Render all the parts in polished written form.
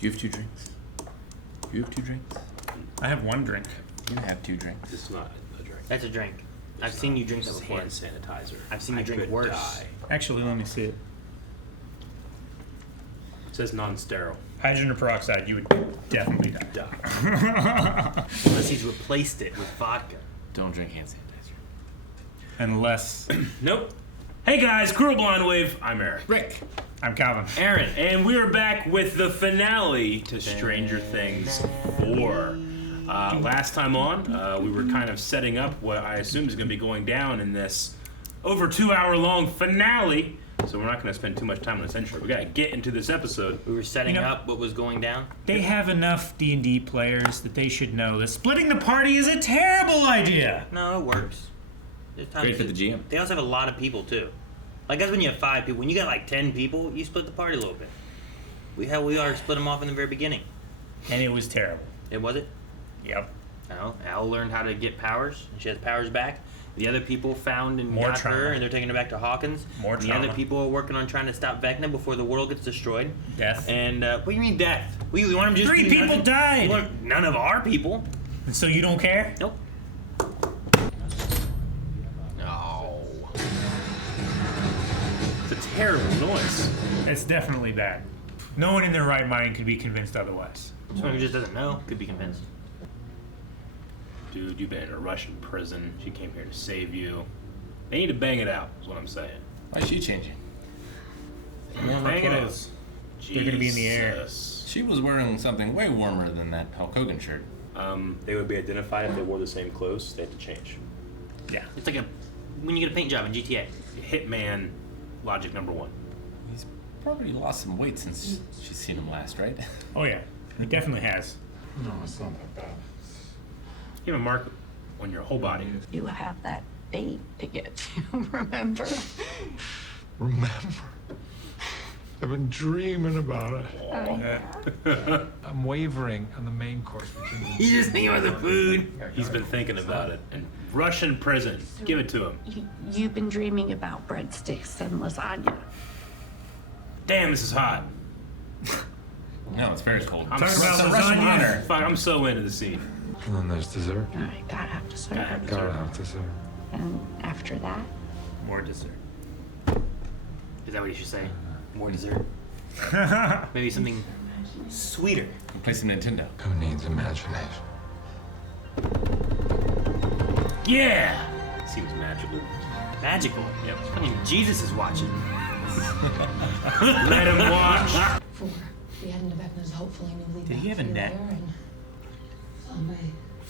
you have 2 drinks? You have 2 drinks? I have 1 drink. You have 2 drinks. It's not a drink. That's a drink. I've seen you drink that It's before. hand sanitizer. I've seen you drink could worse. Die. Actually, let me see it. It says non-sterile. Hydrogen peroxide, you would definitely die. Unless he's replaced it with vodka. Don't drink hand sanitizer. Unless... Nope. Hey guys, Cruel Blind Wave. I'm Eric. Rick. I'm Calvin. Aaron, and we are back with the finale to Stranger Things 4. Last time on, we were kind of setting up what I assume is going to be going down in this over 2-hour-long finale. So we're not going to spend too much time on this intro. We got to get into this episode. We were setting up what was going down. They have enough D&D players that they should know that splitting the party is a terrible idea. No, it works. There's times Great for the GM. They also have a lot of people too. Like that's when you have 5 people. When you got like 10 people, you split the party a little bit. We already split them off in the very beginning. And it was terrible. It was it? Yep. No. Al learned how to get powers, and she has powers back. The other people found and More got trauma. her, and they're taking her back to Hawkins. More and trauma. The other people are working on trying to stop Vecna before the world gets destroyed. Death. And what do you mean death? We want them just 3 people died. None of our people. And so you don't care? Nope. No. It's a terrible noise. It's definitely bad. No one in their right mind could be convinced otherwise. Someone who just doesn't know could be convinced. Dude, you've been in a Russian prison. She came here to save you. They need to bang it out, is what I'm saying. Why is she changing? Bang it out. They're gonna be in the air. Jesus. She was wearing something way warmer than that Hulk Hogan shirt. They would be identified if they wore the same clothes. They have to change. Yeah. It's like when you get a paint job in GTA. Hitman logic number 1. He's probably lost some weight since she's seen him last, right? Oh yeah. He definitely has. No, it's not that bad. You have a mark on your whole body. You have that bait ticket, remember? Remember? I've been dreaming about it. I'm wavering on the main course. He's just thinking about the food. He's been thinking about it. And Russian prison. Give it to him. You've been dreaming about breadsticks and lasagna. Damn, this is hot. No, it's very cold. I'm Talking about It's a Russian lasagna. runner. Fuck, I'm so into the scene. And then there's dessert. I gotta have dessert. Gotta have dessert. And after that, More dessert. Is that what you should say? More dessert? Maybe something sweeter. Play some Nintendo. Who needs imagination? Yeah! Seems magical. Magical. Yep. I mean, Jesus is watching. Let him watch. 4. The end of Vecna's hopefully newly Did he have a net?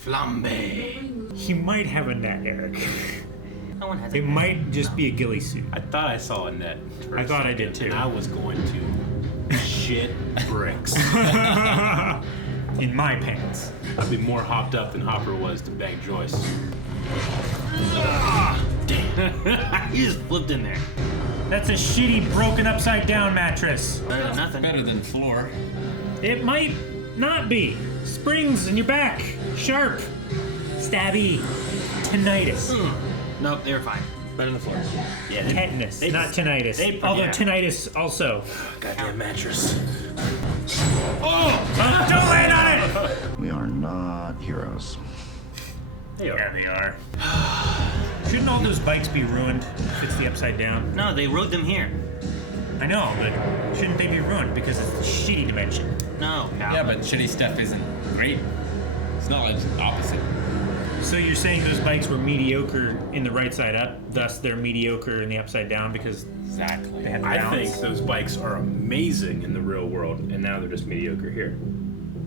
Flambe. He might have a net, Eric. No one has It might just be a ghillie suit. I thought I saw a net. for a I thought I second, did too. And I was going to shit bricks. In my pants. I'd be more hopped up than Hopper was to bang Joyce. He just flipped in there. That's a shitty broken upside down mattress. Better than nothing. Better than floor. It might not be. Springs in your back. Sharp. Stabby. Tinnitus. Nope, they were fine. Better than the floor. Yeah, Tetanus, not tinnitus. they- Although yeah. tinnitus also. goddamn mattress. Don't land on it! We are not heroes. Yeah, they are. Shouldn't all those bikes be ruined if it's the upside down? No, they rode them here. I know, but shouldn't they be ruined because it's the shitty dimension? No. Yeah, but shitty stuff isn't great. It's not like the opposite. So you're saying those bikes were mediocre in the right side up, thus they're mediocre in the upside down because Exactly. they had I balance? think those bikes are amazing in the real world, and now they're just mediocre here.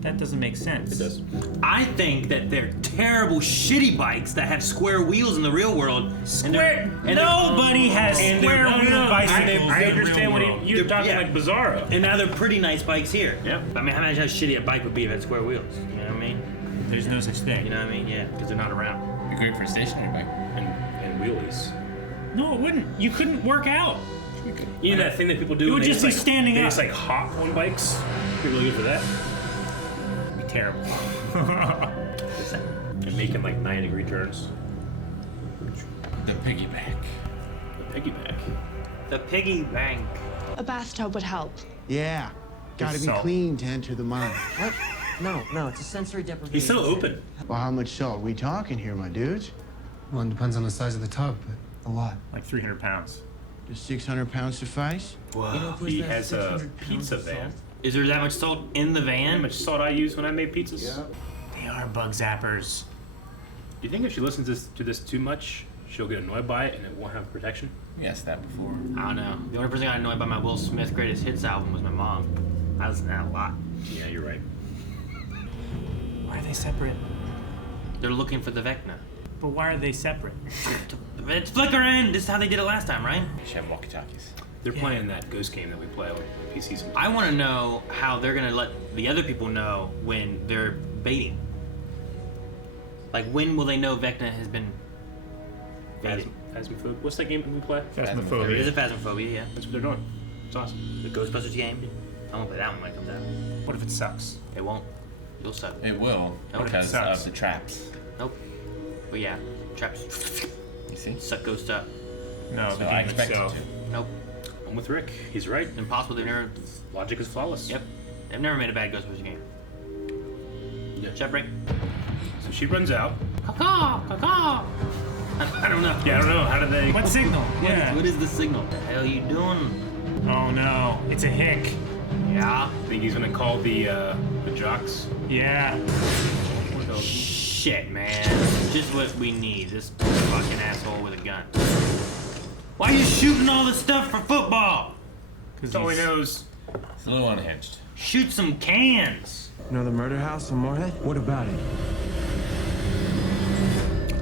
That doesn't make sense. It does. I think that they're terrible, shitty bikes that have square wheels in the real world. Square? Nobody has square wheel bicycles I in the understand real what world. you're talking Yeah. like Bizarro. And now they're pretty nice bikes here. Yep. I mean, imagine how shitty a bike would be if it had square wheels. You know what I mean? There's no such thing. You know what I mean? Yeah, because they're not around. Be great for a stationary bike. And wheelies. No, it wouldn't. You couldn't work out. You know that thing that people do? It would they just be like, standing they up. just like hop on bikes. Be really good for that. It'd be terrible. And making like 90-degree turns. The piggyback. The piggyback. The piggy bank. A bathtub would help. Yeah. Gotta be salt. clean to enter the mine. What? No, it's a sensory deprivation. He's so open. Well, how much salt we talking here, my dudes? Well, it depends on the size of the tub, but a lot. Like 300 pounds. Does 600 pounds suffice? Wow. You know, He that has a 600 pounds pizza of van. salt? Is there that much salt in the How van? much salt I use when I make pizzas? Yeah. They are bug zappers. Do you think if she listens to this too much, she'll get annoyed by it and it won't have protection? Yes, that before. I don't know. The only person I got annoyed by my Will Smith Greatest Hits album was my mom. I listen to that a lot. Yeah, you're right. Why are they separate? They're looking for the Vecna. But why are they separate? It's flickering! This is how they did it last time, right? They should have walkie-talkies. They're playing that ghost game that we play on PC sometimes. I want to know how they're going to let the other people know when they're baiting. Like, when will they know Vecna has been baited? Phasmophobia. What's that game that we play? It is Phasmophobia. a Phasmophobia, yeah. That's what they're doing. It's awesome. The Ghostbusters game. I'm going to play that one when it comes out. What if it sucks? It won't. You'll suck. It will, What if it because sucks? of the traps. Nope. But yeah, traps. You see? Suck ghost up. No, So the I demon expect it self. to. Nope. I'm with Rick. He's right. Impossible. They've never. Logic is flawless. Yep. They've never made a bad Ghostbusters game. Yeah. Shut break. So she runs out. Caw caw. I don't know. Yeah, I don't know. How did they? What signal? What is the signal? The hell you doing? Oh no, it's a hick. Yeah. Think he's gonna call the jocks? Yeah. Shit, man. Just what we need. This fucking asshole with a gun. Why are you shooting all this stuff for football? That's all he knows. It's a little unhinged. Shoot some cans. You know the murder house in Moorhead? What about it?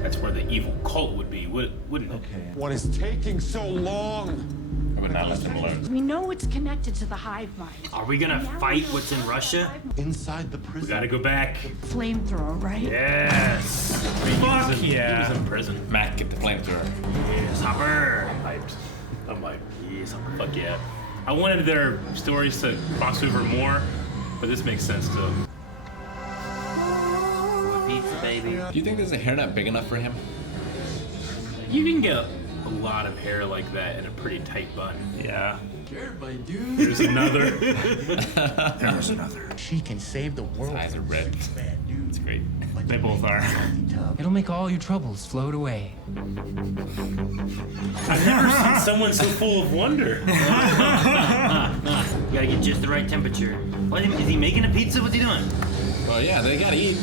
That's where the evil cult would be, wouldn't it? Okay. What is taking so long? I would not let them alone. We know it's connected to the hive mind. Are we gonna fight what's in Russia? Inside the We prison. gotta go back. Flamethrower, right? Yes. Fuck He yeah. was in prison. Matt, get the flamethrower. Yes, Hopper. I'm hyped. Yes, fuck yeah. I wanted their stories to cross over more, but this makes sense too. Pizza, baby. Do you think there's a hairnet big enough for him? You can get a lot of hair like that in a pretty tight bun. Yeah. There's another. There's another. She can save the world. His eyes are red. It's great. They both are. It'll make all your troubles float away. I've never seen someone so full of wonder. You gotta get just the right temperature. What, is he making a pizza? What's he doing? Well, yeah, they gotta eat.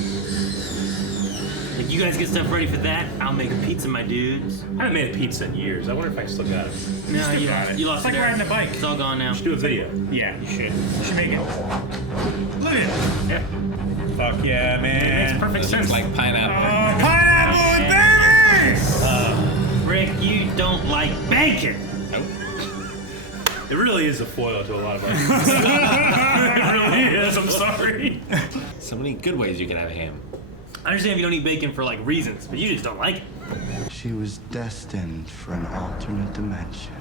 Like, you guys get stuff ready for that, I'll make a pizza, my dudes. I haven't made a pizza in years. I wonder if I still got it. No, you got it. lost It's like it, Derek. riding a bike. It's all gone now. We should do a video. Yeah, you should. You should make it. Look at it. Yeah. Fuck yeah, It makes man. perfect It sense. looks like pineapple. Pineapple, baby! Rick, you don't like bacon. It really is a foil to a lot of our. It really is. I'm sorry. So many good ways you can have ham. I understand if you don't eat bacon for like reasons, but you just don't like it. She was destined for an alternate dimension.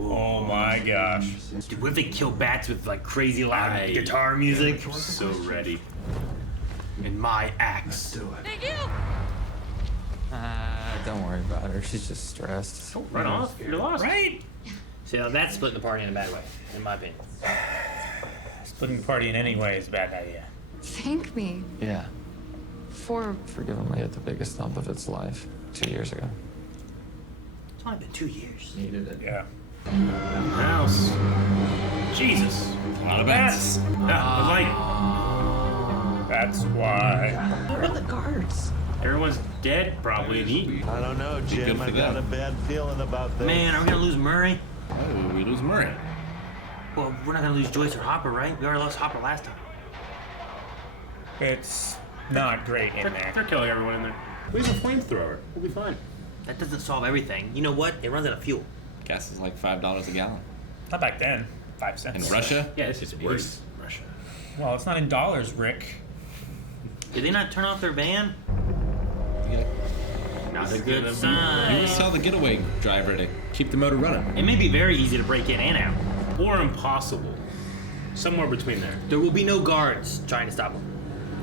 Oh my gosh. Dude, what if they kill bats with like crazy loud I- guitar music? So ready. And my axe. Don't worry about her. She's just stressed. Run off. You're lost. Right? See, now that's splitting the party in a bad way, in my opinion. Splitting the party in any way is a bad idea. Thank me Yeah. for For giving Marietta the biggest thump of its life 2 years ago. It's only been 2 years. Needed it. Yeah. House. Jesus. A lot of bats. Yeah, like That's why. Where are the guards? everyone's dead probably and eaten. I don't know, good Jim. for I got a them. bad feeling about this. Man, are we gonna lose Murray? Oh, we lose Murray. Well, we're not gonna lose Joyce or Hopper, right? We already lost Hopper last time. It's not great in They're there. killing everyone in there. We have a flamethrower. We'll be fine. That doesn't solve everything. You know what? It runs out of fuel. Gas is like $5 a gallon. Not back then. 5 In cents. Russia, Yeah, it's just it's worse. Russia. Well, it's not in dollars, Rick. Did they not turn off their van? Not a good You sign. just tell the getaway driver to keep the motor running. It may be very easy to break in and out. Or impossible. Somewhere between there. There will be no guards trying to stop them.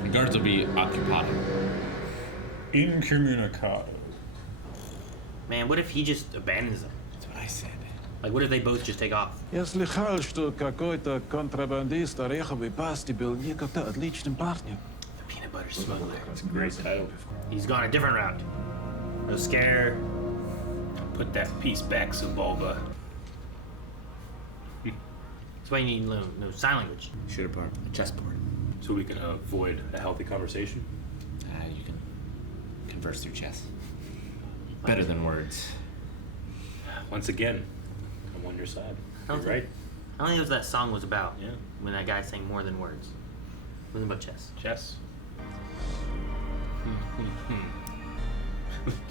The guards will be occupied. Incommunicado. Man, what if he just abandons them? That's what I said. Like, what if they both just take off? Я слыхал, что какой-то контрабандист ореховой пасты был некогда отличным парнем. The peanut butter smuggler. That's a great title. He's gone a different route. No scare. Put that piece back, Sebulba. That's why you need no sign language. Shoot apart a chessboard. So we can avoid a healthy conversation. You can converse through chess. Better than words. Once again, I'm on your side. You're right. I don't think that's what that song was about. Yeah. When that guy sang more than words. It wasn't about chess. Chess.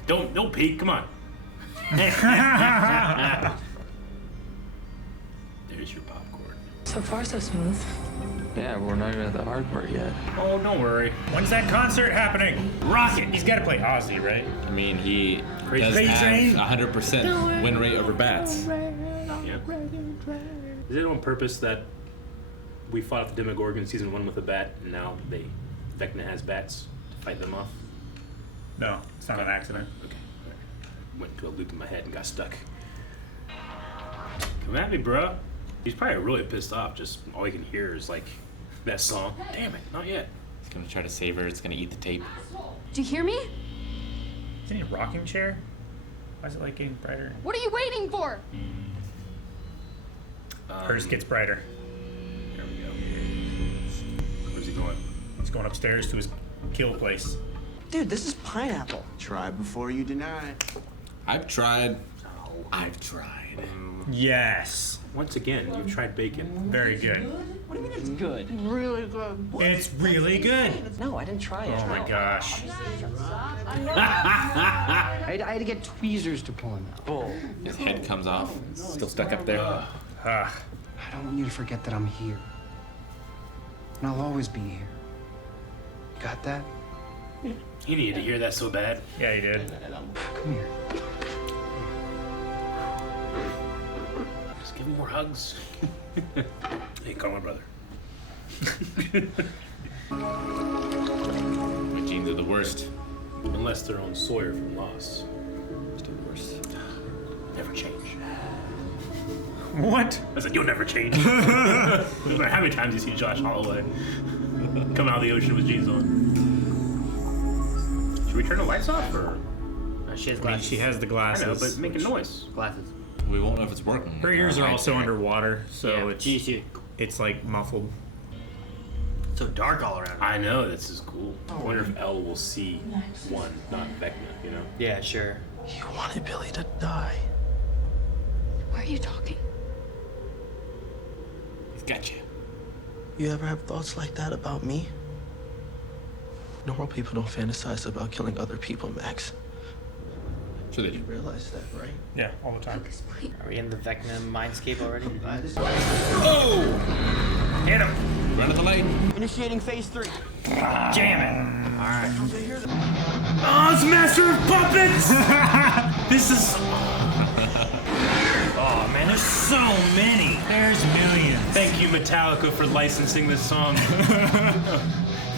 Don't peek. Come on. There's your popcorn. So far, so smooth. Yeah, we're not even at the hard part yet. Oh, don't worry. When's that concert happening? Rocket! He's got to play Ozzy, right? I mean, he Crazy does Train. have 100% win rate over bats. Yeah. Is it on purpose that we fought off the Demogorgon season 1 with a bat, and now Vecna has bats to fight them off? No, it's not an accident. Okay. Alright. Went into a loop in my head and got stuck. Come at me, bro. He's probably really pissed off. Just all he can hear is like that song. Damn it, not yet. He's gonna try to save her. It's gonna eat the tape. Do you hear me? Is he in a rocking chair? Why is it like getting brighter? What are you waiting for? Hers gets brighter. There we go. Where's he going? He's going upstairs to his kill place. Dude, this is pineapple. Try before you deny. I've tried. I've tried. Yes. Once again, you've tried bacon. Very good. What do you mean it's good? Really good. It's really good. No, I didn't try it. Oh my gosh. I had to get tweezers to pull him out. Bull. His head comes off. Still stuck up there. Ah. I don't want you to forget that I'm here. And I'll always be here. Got that? He needed to hear that so bad. Yeah, he did. Come here. Just give him more hugs. Hey, call my brother. My genes are the worst. Unless they're on Sawyer from Lost. Still worse. Never change. What? I said, you'll never change. No matter how many times you see Josh Holloway come out of the ocean with jeans on. Should we turn the lights off, or? She has I mean, glasses. she has the I glasses. know, but make a noise. Glasses. We won't know if it's working. Her ears are also underwater, so Yeah, it's like muffled. so dark all around. I know, this is cool. I wonder if Elle will see one, not Vecna, you know? Yeah, sure. You wanted Billy to die. Why are you talking? He's got you. You ever have thoughts like that about me? Normal people don't fantasize about killing other people, Max. Sure they do. You realize that, right? Yeah, all the time. Are we in the Vecna mindscape already? Oh! Hit him! Run at the light. Initiating phase 3. Jam it! Alright. Oh, it's Master of Puppets! This is... Oh man, there's so many. There's millions. Thank you, Metallica, for licensing this song.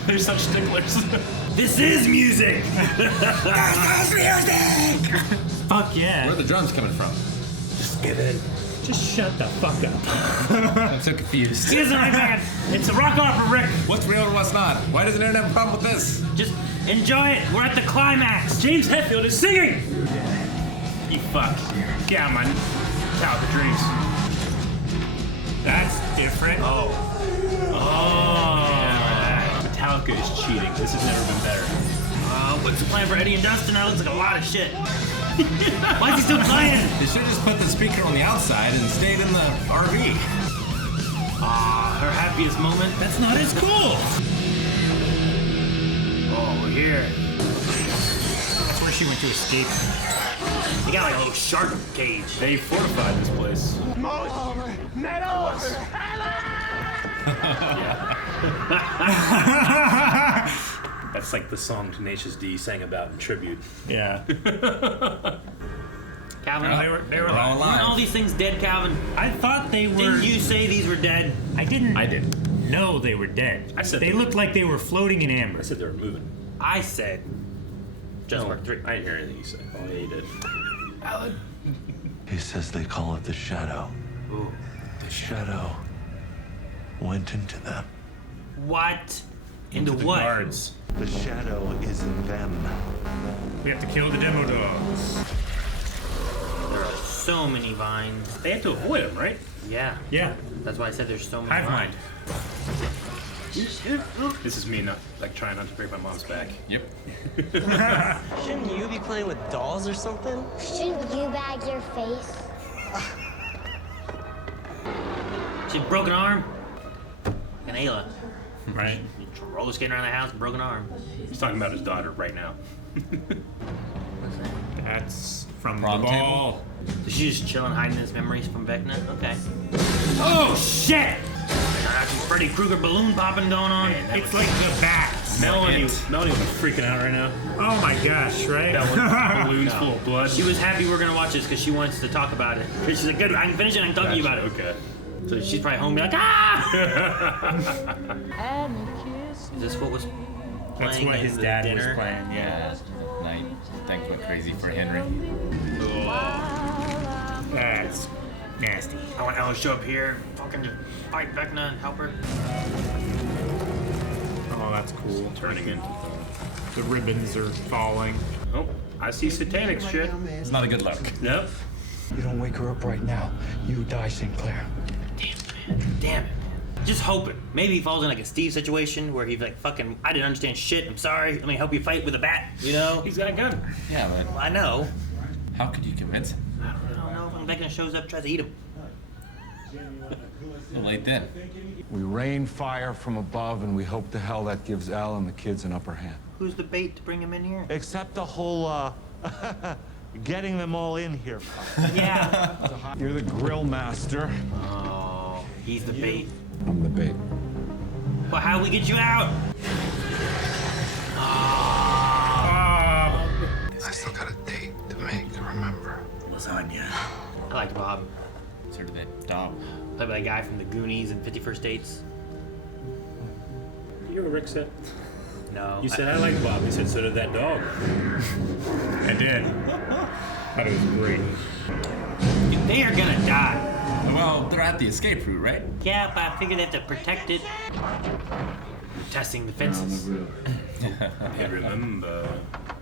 They're such sticklers. This is music! Fuck yeah. Where are the drums coming from? Just give in. Just shut the fuck up. I'm so confused. Here's an iPad. It's a rock opera, Rick. What's real and what's not? Why does the internet have a problem with this? Just enjoy it. We're at the climax. James Hetfield is singing! You fuck. Get out of my Metallica dreams. That's different. Oh. Metallica is cheating. This has never been better. What's the plan for Eddie and Dustin? That looks like a lot of shit. Why is he still playing? They should have just put the speaker on the outside and stayed in the RV. Her happiest moment. That's not as cool. Oh, we're here. That's where she went to escape. You got like a little shark cage. They fortified this place. That's like the song Tenacious D sang about in tribute. Yeah. Calvin, They were all weren't all these things dead, Calvin? I thought they were. Didn't you say these were dead? I didn't. I did. know they were dead. I said they looked like they were floating in amber. I said they were moving. I said just No, work 3. I didn't hear anything you said. Oh, yeah, you did. Alan. He says they call it the shadow. Ooh. The shadow went into them. What? Into the what? guards. The shadow is in them. We have to kill the demo dogs. There are so many vines. They have to avoid them, right? Yeah. Yeah. That's why I said there's so many Hive mind. vines. This is me not like trying not to break my mom's back. Yep. Shouldn't you be playing with dolls or something? Shouldn't you bag your face? She had a broken arm. And Ayla. Right. Roller skating around the house, broken arm. He's talking about his daughter right now. That's from Prom the ball. So she's just chilling, hiding his memories from Vecna? Okay. Oh, shit! Got some Freddy Krueger balloon popping going on. Man, It's like the bats. Melanie was freaking out right now. Oh my gosh, right? That was balloons full of blood. She was happy we're gonna watch this because she wants to talk about it. She's like, good, I can finish it and I can talk to you about it. Okay. So she's probably home be like, ah! Is this what was playing? That's what his in the dad dinner? was playing. Yeah. Night. Things went crazy for Henry. That's nasty. I want Ella to show up here, fucking to fight Vecna and help her. Oh, that's cool. Turning into The ribbons are falling. Oh, I see satanic shit. It's not a good look. Nope. You don't wake her up right now, you die, Sinclair. Damn it. Just hope it. Maybe he falls in like a Steve situation where he's like, fucking, I didn't understand shit. I'm sorry. Let me help you fight with a bat, you know? He's got a gun. Yeah, but Well, I know. how could you convince him? I don't know if Vecna shows up, tries to eat him. Too late then. We rain fire from above, and we hope to hell that gives Al and the kids an upper hand. Who's the bait to bring him in here? Except the whole, getting them all in here. Yeah. You're the grill master. Oh, he's the bait. I'm the bait. Well, how we get you out? I still got a date to make, remember? Lasagna. I liked Bob. So did that dog. Played by that guy from the Goonies and 51st Dates. You know what Rick said? No. You said I like Bob. He said so did that dog. I did. Thought it was great. They are gonna die. Well, they're at the escape route, right? Yeah, but I figure they have to protect it. We're testing the fences. I remember.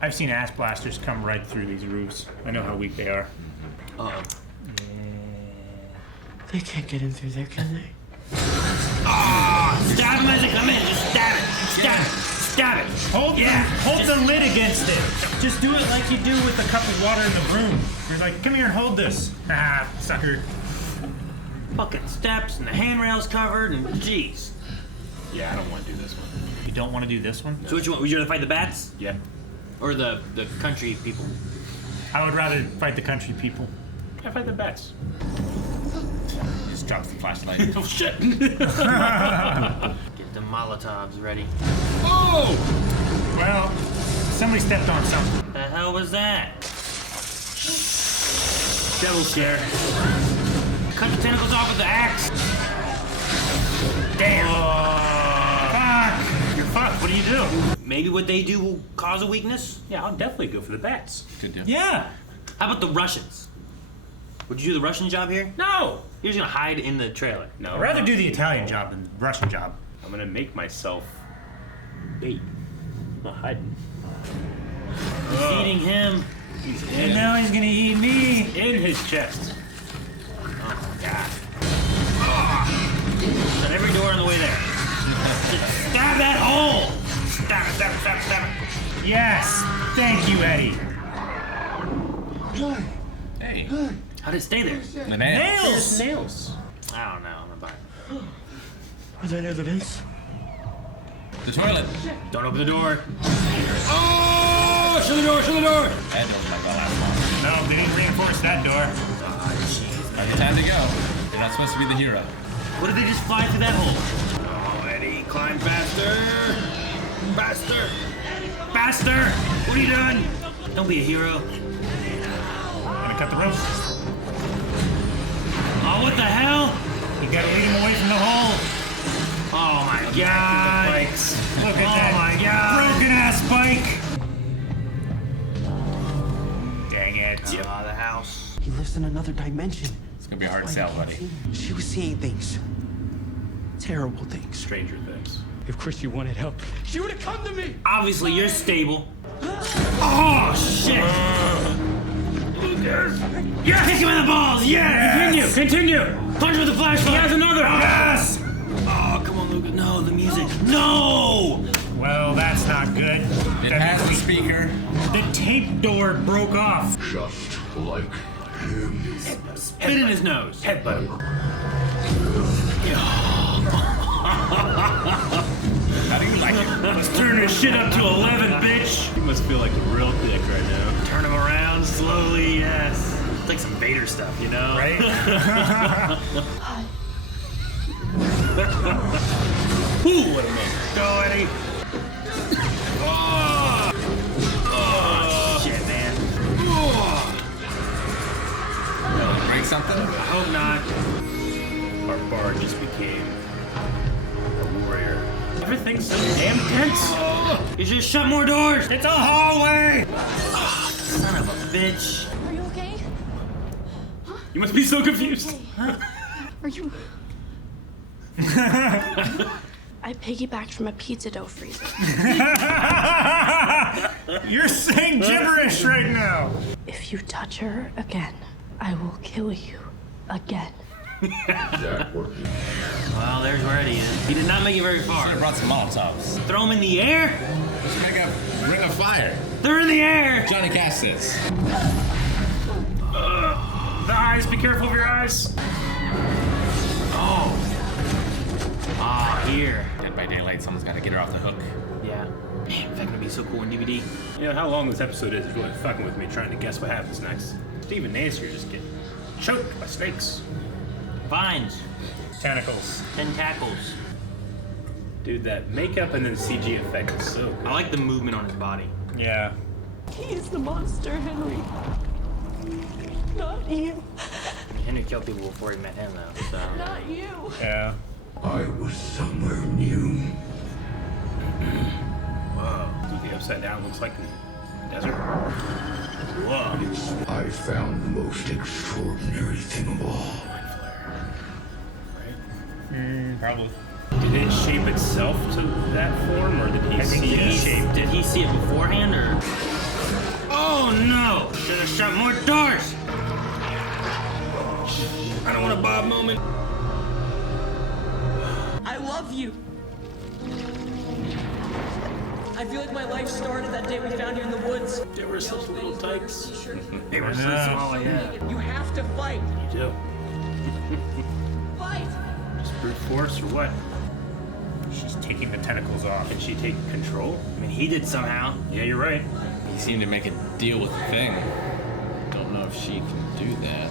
I've seen ass blasters come right through these roofs. I know how weak they are. Uh-oh. They can't get in through there, can they? Stab him as they come in. Just stab it. Stab it. Stab it. Hold the lid against it. Just do it like you do with a cup of water in the room. You're like, come here and hold this. Ah, sucker. Fucking steps and the handrails covered and jeez. Yeah, I don't want to do this one. You don't want to do this one? So which one? Would you rather fight the bats Yeah. or the country people? I would rather fight the country people. I fight the bats. Just drops the flashlight. Oh shit! Get the Molotovs ready. Oh! Well, somebody stepped on something. The hell was that? Devil scare. Cut the tentacles off with the axe. Damn. Fuck! You're fucked. What do you do? Maybe what they do will cause a weakness. Yeah, I'll definitely go for the bats. Good deal. Yeah. How about the Russians? Would you do the Russian job here? No! You're just gonna hide in the trailer. No. I'd rather do the Italian job than the Russian job. I'm gonna make myself bait. I'm not hiding. Feeding him. He's And now he's gonna eat me. in his chest. Oh my god. Shut every door on the way there. Just stab that hole! Stab it, stab it, stab it, stab it. Yes. Thank you, Eddie. Hey. How did it stay there? The nails. Nails. Nails. I don't know. I'm gonna buy it. Are there evidence? The toilet. Don't open the door. Oh! Shut the door, shut the door! That door's not gonna last long. No, they didn't reinforce that door. Ah, jeez. By the time to go, you're not supposed to be the hero. What if they just fly through that hole? Oh, Eddie, climb faster! Faster! Faster! What are you doing? Don't be a hero. Gonna cut the rope. Oh, what the hell? You gotta lead him away from the hole. Oh my god! Look at that. Oh my god! Broken ass bike. Dang it. Ah, the house. He lives in another dimension. It's gonna be a hard sell, buddy. She was seeing things. Terrible things. Stranger Things. If Christy wanted help, she would have come to me. Obviously, you're stable. Oh shit! Lucas! Yes! Kick him in the balls! Yes! Continue! Punch with the flashlight! He has another! Yes! Oh, come on, Lucas. No, the music. No! Well, that's not good. It has a speaker. The tape door broke off. Just like him. Spit in his nose. Headbutt. How do you like it? Let's turn this shit up to 11, bitch! You must feel like a real dick right now. Turn him around slowly, yes. It's like some Vader stuff, you know? Right? Ooh, what a moment. Go, Eddie. Oh, shit, man. Break something? I hope not. Our bard just became a warrior. Everything's so damn tense. You should shut more doors. It's a hallway! Son of a bitch. Are you okay? You must be so confused. Are you? I piggybacked from a pizza dough freezer. You're saying gibberish right now. If you touch her again, I will kill you again. Well, there's where Eddie is. He did not make it very far. Should have brought some Molotovs. Throw him in the air. Let's make a ring of fire. They're in the air. Johnny Cash says. The eyes, be careful of your eyes. Oh. Ah, here. Dead by Daylight, someone's gotta get her off the hook. Yeah. Man, that would be so cool on DVD. You know how long this episode is if you're like fucking with me trying to guess what happens next. Stephen Nace here just getting choked by snakes. Vines. Tentacles. Tentacles. Dude, that makeup and then CG effect is so good. I like the movement on his body. Yeah. He's the monster, Henry. Not you. Henry killed people before he met him, though. So. Not you. Yeah. I was somewhere new. Whoa. Dude, the upside down looks like the desert. Whoa. I found the most extraordinary thing of all. Probably. Did it shape itself to that form, or did he see it? Did he see it beforehand, or? Oh no! Should have shut more doors. I don't want a Bob moment. I love you. I feel like my life started that day we found you in the woods. They were such little tykes. They were so small, yeah. You have to fight. You do. Fight. Just brute force or what? She's taking the tentacles off. Can she take control? I mean, he did somehow. Yeah, you're right. He seemed to make a deal with the thing. Don't know if she can do that.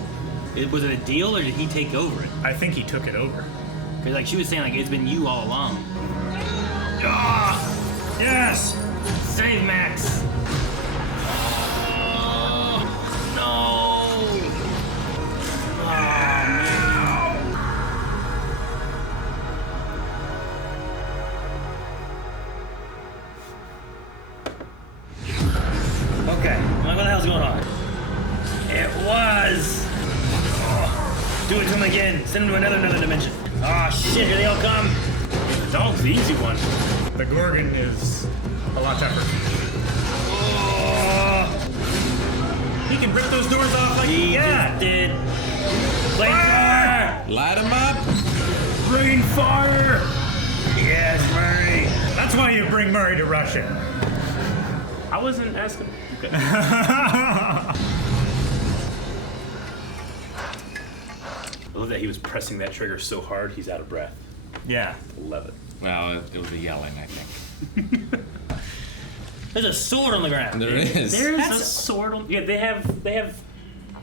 Was it a deal, or did he take over it? I think he took it over. Cause like she was saying, like it's been you all along. Ah! Yes! Save Max. No. Oh man. Okay, what the hell's going on? It was. Do it to him again. Send him to another dimension. Oh shit! Here they all come. The dog's the easy one. The Gorgon is a lot tougher. Oh. He can rip those doors off like He just did. Flamethrower! Light him up! Rain fire! Yes, Murray. That's why you bring Murray to Russia. I wasn't asking. Okay. I love that he was pressing that trigger so hard he's out of breath. Yeah. Love it. Well, it was a yelling, I think. There's a sword on the ground. There is. There's a sword on. Yeah, they have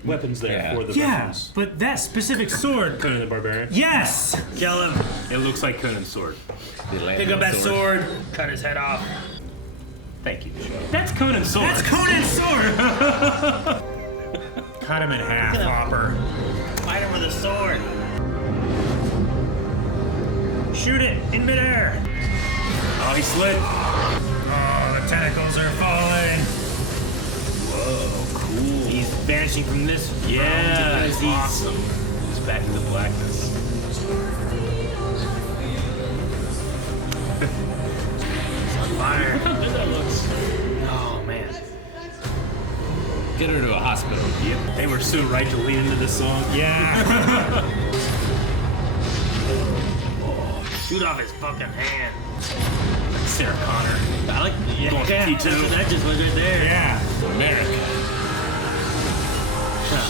weapons there for the veterans. But that specific sword. Conan the Barbarian. Yes! Kill him. It looks like Conan's sword. Pick up that sword. Cut his head off. Thank you. That's Conan's sword. That's Conan's sword! Cut him in half, Hopper. Fight him with a sword. Shoot it in midair. Oh, he slid. Oh, the tentacles are falling. Whoa, cool. He's vanishing from this. Yeah, because that's awesome. He's back into blackness. He's on fire. That looks. Oh man. Get her to a hospital. Yep. They were so right to lean into this song. Yeah. Shoot off his fucking hand. Sarah Connor. I like Going for T2. That just was right there. Yeah. America.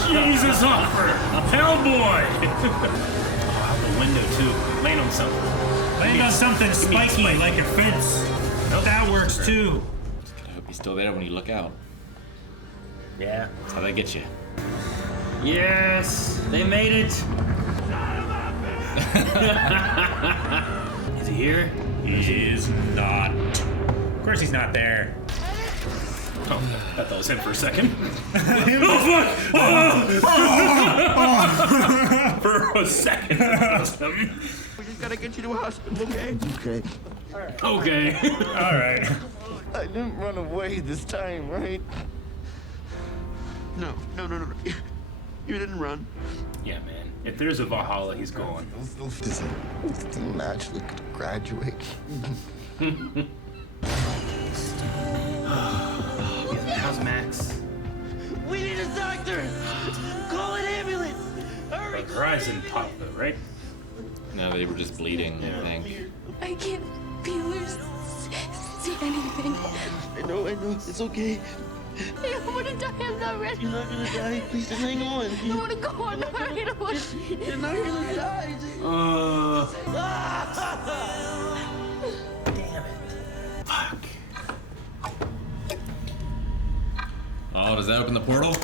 Jesus, Hopper! Hellboy! Oh, out the window, too. Land on something. Land on something spiky like a fence. Nope. That works too. I hope he's still there when you look out. Yeah. That's how they get you. Yes, they made it. Is he here? He is not. Of course he's not there. Oh, I thought that was him for a second. For a second. That was him. We just gotta get you to a hospital, okay? Okay. Okay. All right. I didn't run away this time, right? No. You didn't run. Yeah, man. If there's a Valhalla, he's gone. Does it naturally graduate? How's Max? We need a doctor! Call an ambulance! Hurry! Her eyes didn't pop, though, right? No, they were just bleeding, I think. I can't feel or see anything. I know. It's okay. I don't want to die. I'm not ready. You're not gonna die. Please just hang on. I want to go on. I don't want to. You're not gonna die. Damn it. Fuck. Oh, does that open the portal?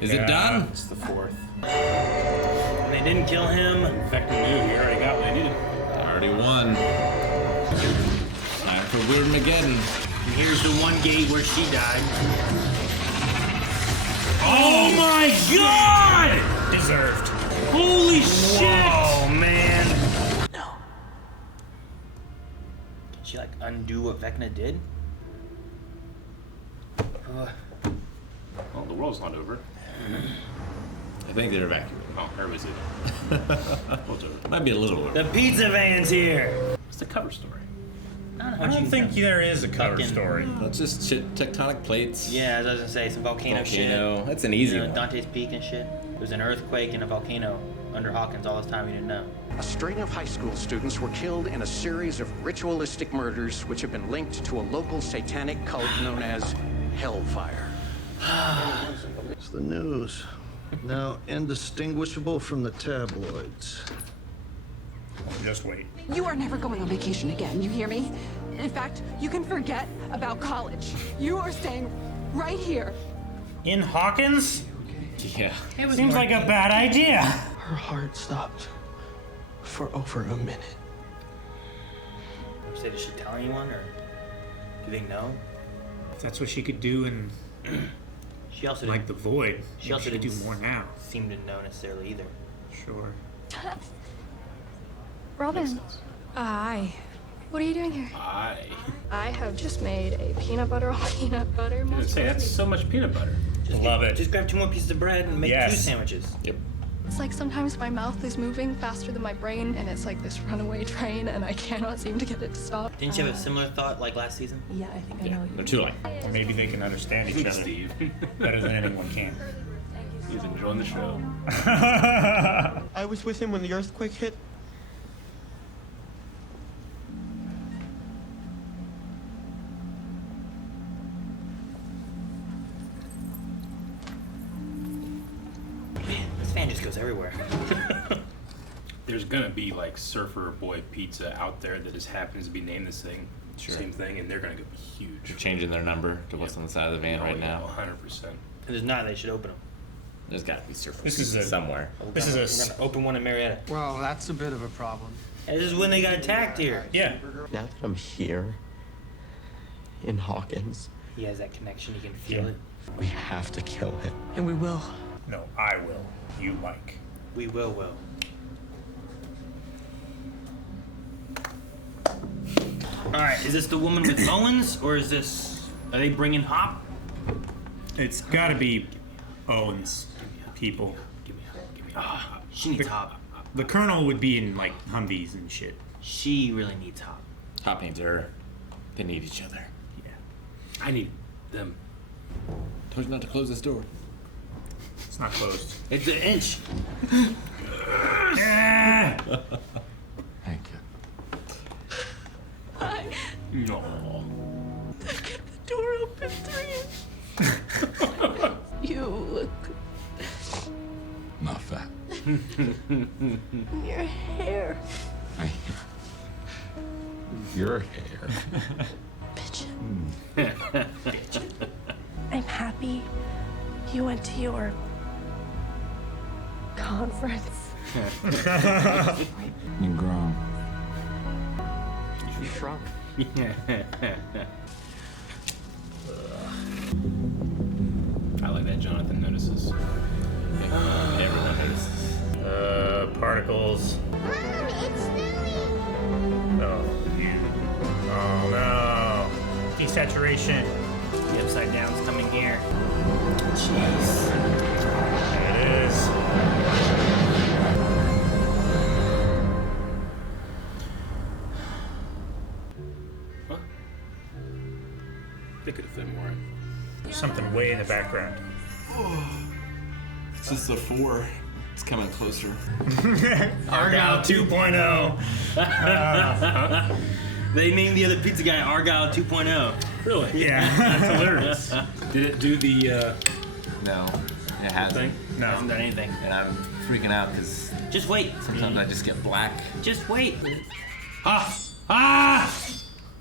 Is it done? It's the 4th. They didn't kill him. Vecna knew he already got what he needed. Already won. Time for Weirdmageddon. And here's the one gate where she died. Oh my god! Deserved. Holy shit! Oh man. No. Did she like undo what Vecna did? Well, the world's not over. I think they're evacuated. Oh, everybody's leaving. World's over. Might be a little over. The pizza van's here. What's the cover story? I don't think there is a cover story. That's just shit, tectonic plates. Yeah, as I was gonna say, some volcano shit. That's an easy one. Dante's Peak and shit. There's an earthquake and a volcano under Hawkins all this time you didn't know. A string of high school students were killed in a series of ritualistic murders which have been linked to a local satanic cult known as Hellfire. It's the news. Now indistinguishable from the tabloids. Just wait. You are never going on vacation again, you hear me? In fact, you can forget about college. You are staying right here. In Hawkins? Yeah. Seems like a bad idea. Her heart stopped for over a minute. Say, did she tell anyone, or do they know? If that's what she could do in She also like the Void, She also could do didn't more now. seem to know necessarily either. Sure. Robin. Hi. What are you doing here? I have just made a peanut butter on peanut butter was gonna say, that's so much peanut butter. Love it. Just grab 2 more pieces of bread and make 2 sandwiches. Yep. It's like sometimes my mouth is moving faster than my brain, and it's like this runaway train, and I cannot seem to get it to stop. Didn't you have a similar thought like last season? Yeah, I think I know you. They're too late. Or maybe they can understand each other Steve. better than anyone can. He's enjoying the show. I was with him when the earthquake hit. Man, this fan just goes everywhere. There's gonna be like Surfer Boy Pizza out there that just happens to be named this thing. Sure. Same thing, and they're gonna go be huge. They're changing their number to what's on the side of the van right now. 100%. If there's not, they should open them. There's got to be surfer This is pizza somewhere. We're gonna open one in Marietta. Well, that's a bit of a problem. And this is when they got attacked here. Yeah. Now that I'm here in Hawkins, He has that connection. He can feel it. we have to kill him. And we will. No, I will. You, Mike. We will. All right, is this the woman with Owens, or is this? Are they bringing Hop? It's got to be owns people. She needs Hop. The Colonel would be in like Humvees and shit. She really needs Hop. Hop needs her. They need each other. Yeah. I need them. Told you not to close this door. It's not closed. It's an inch. Thank you. Hi. No. I kept the door open 3 inches. You look Not fat. your hair. Your hair. Bitch. I'm happy you went to your conference. You're grown. You shrunk. I like that Jonathan notices. Everyone notices. Particles. Mom, it's snowing. Oh no. Desaturation. The upside down's coming here. Jeez. There it is. Huh? They could have fit more in. There's something way in the background. It's just a 4. It's coming closer. Argyle 2.0. They named the other pizza guy Argyle 2.0. Really? Yeah. That's hilarious. Did it do the No, it hasn't. No. Hasn't done anything. And I'm freaking out because Just wait. sometimes I just get black. Just wait.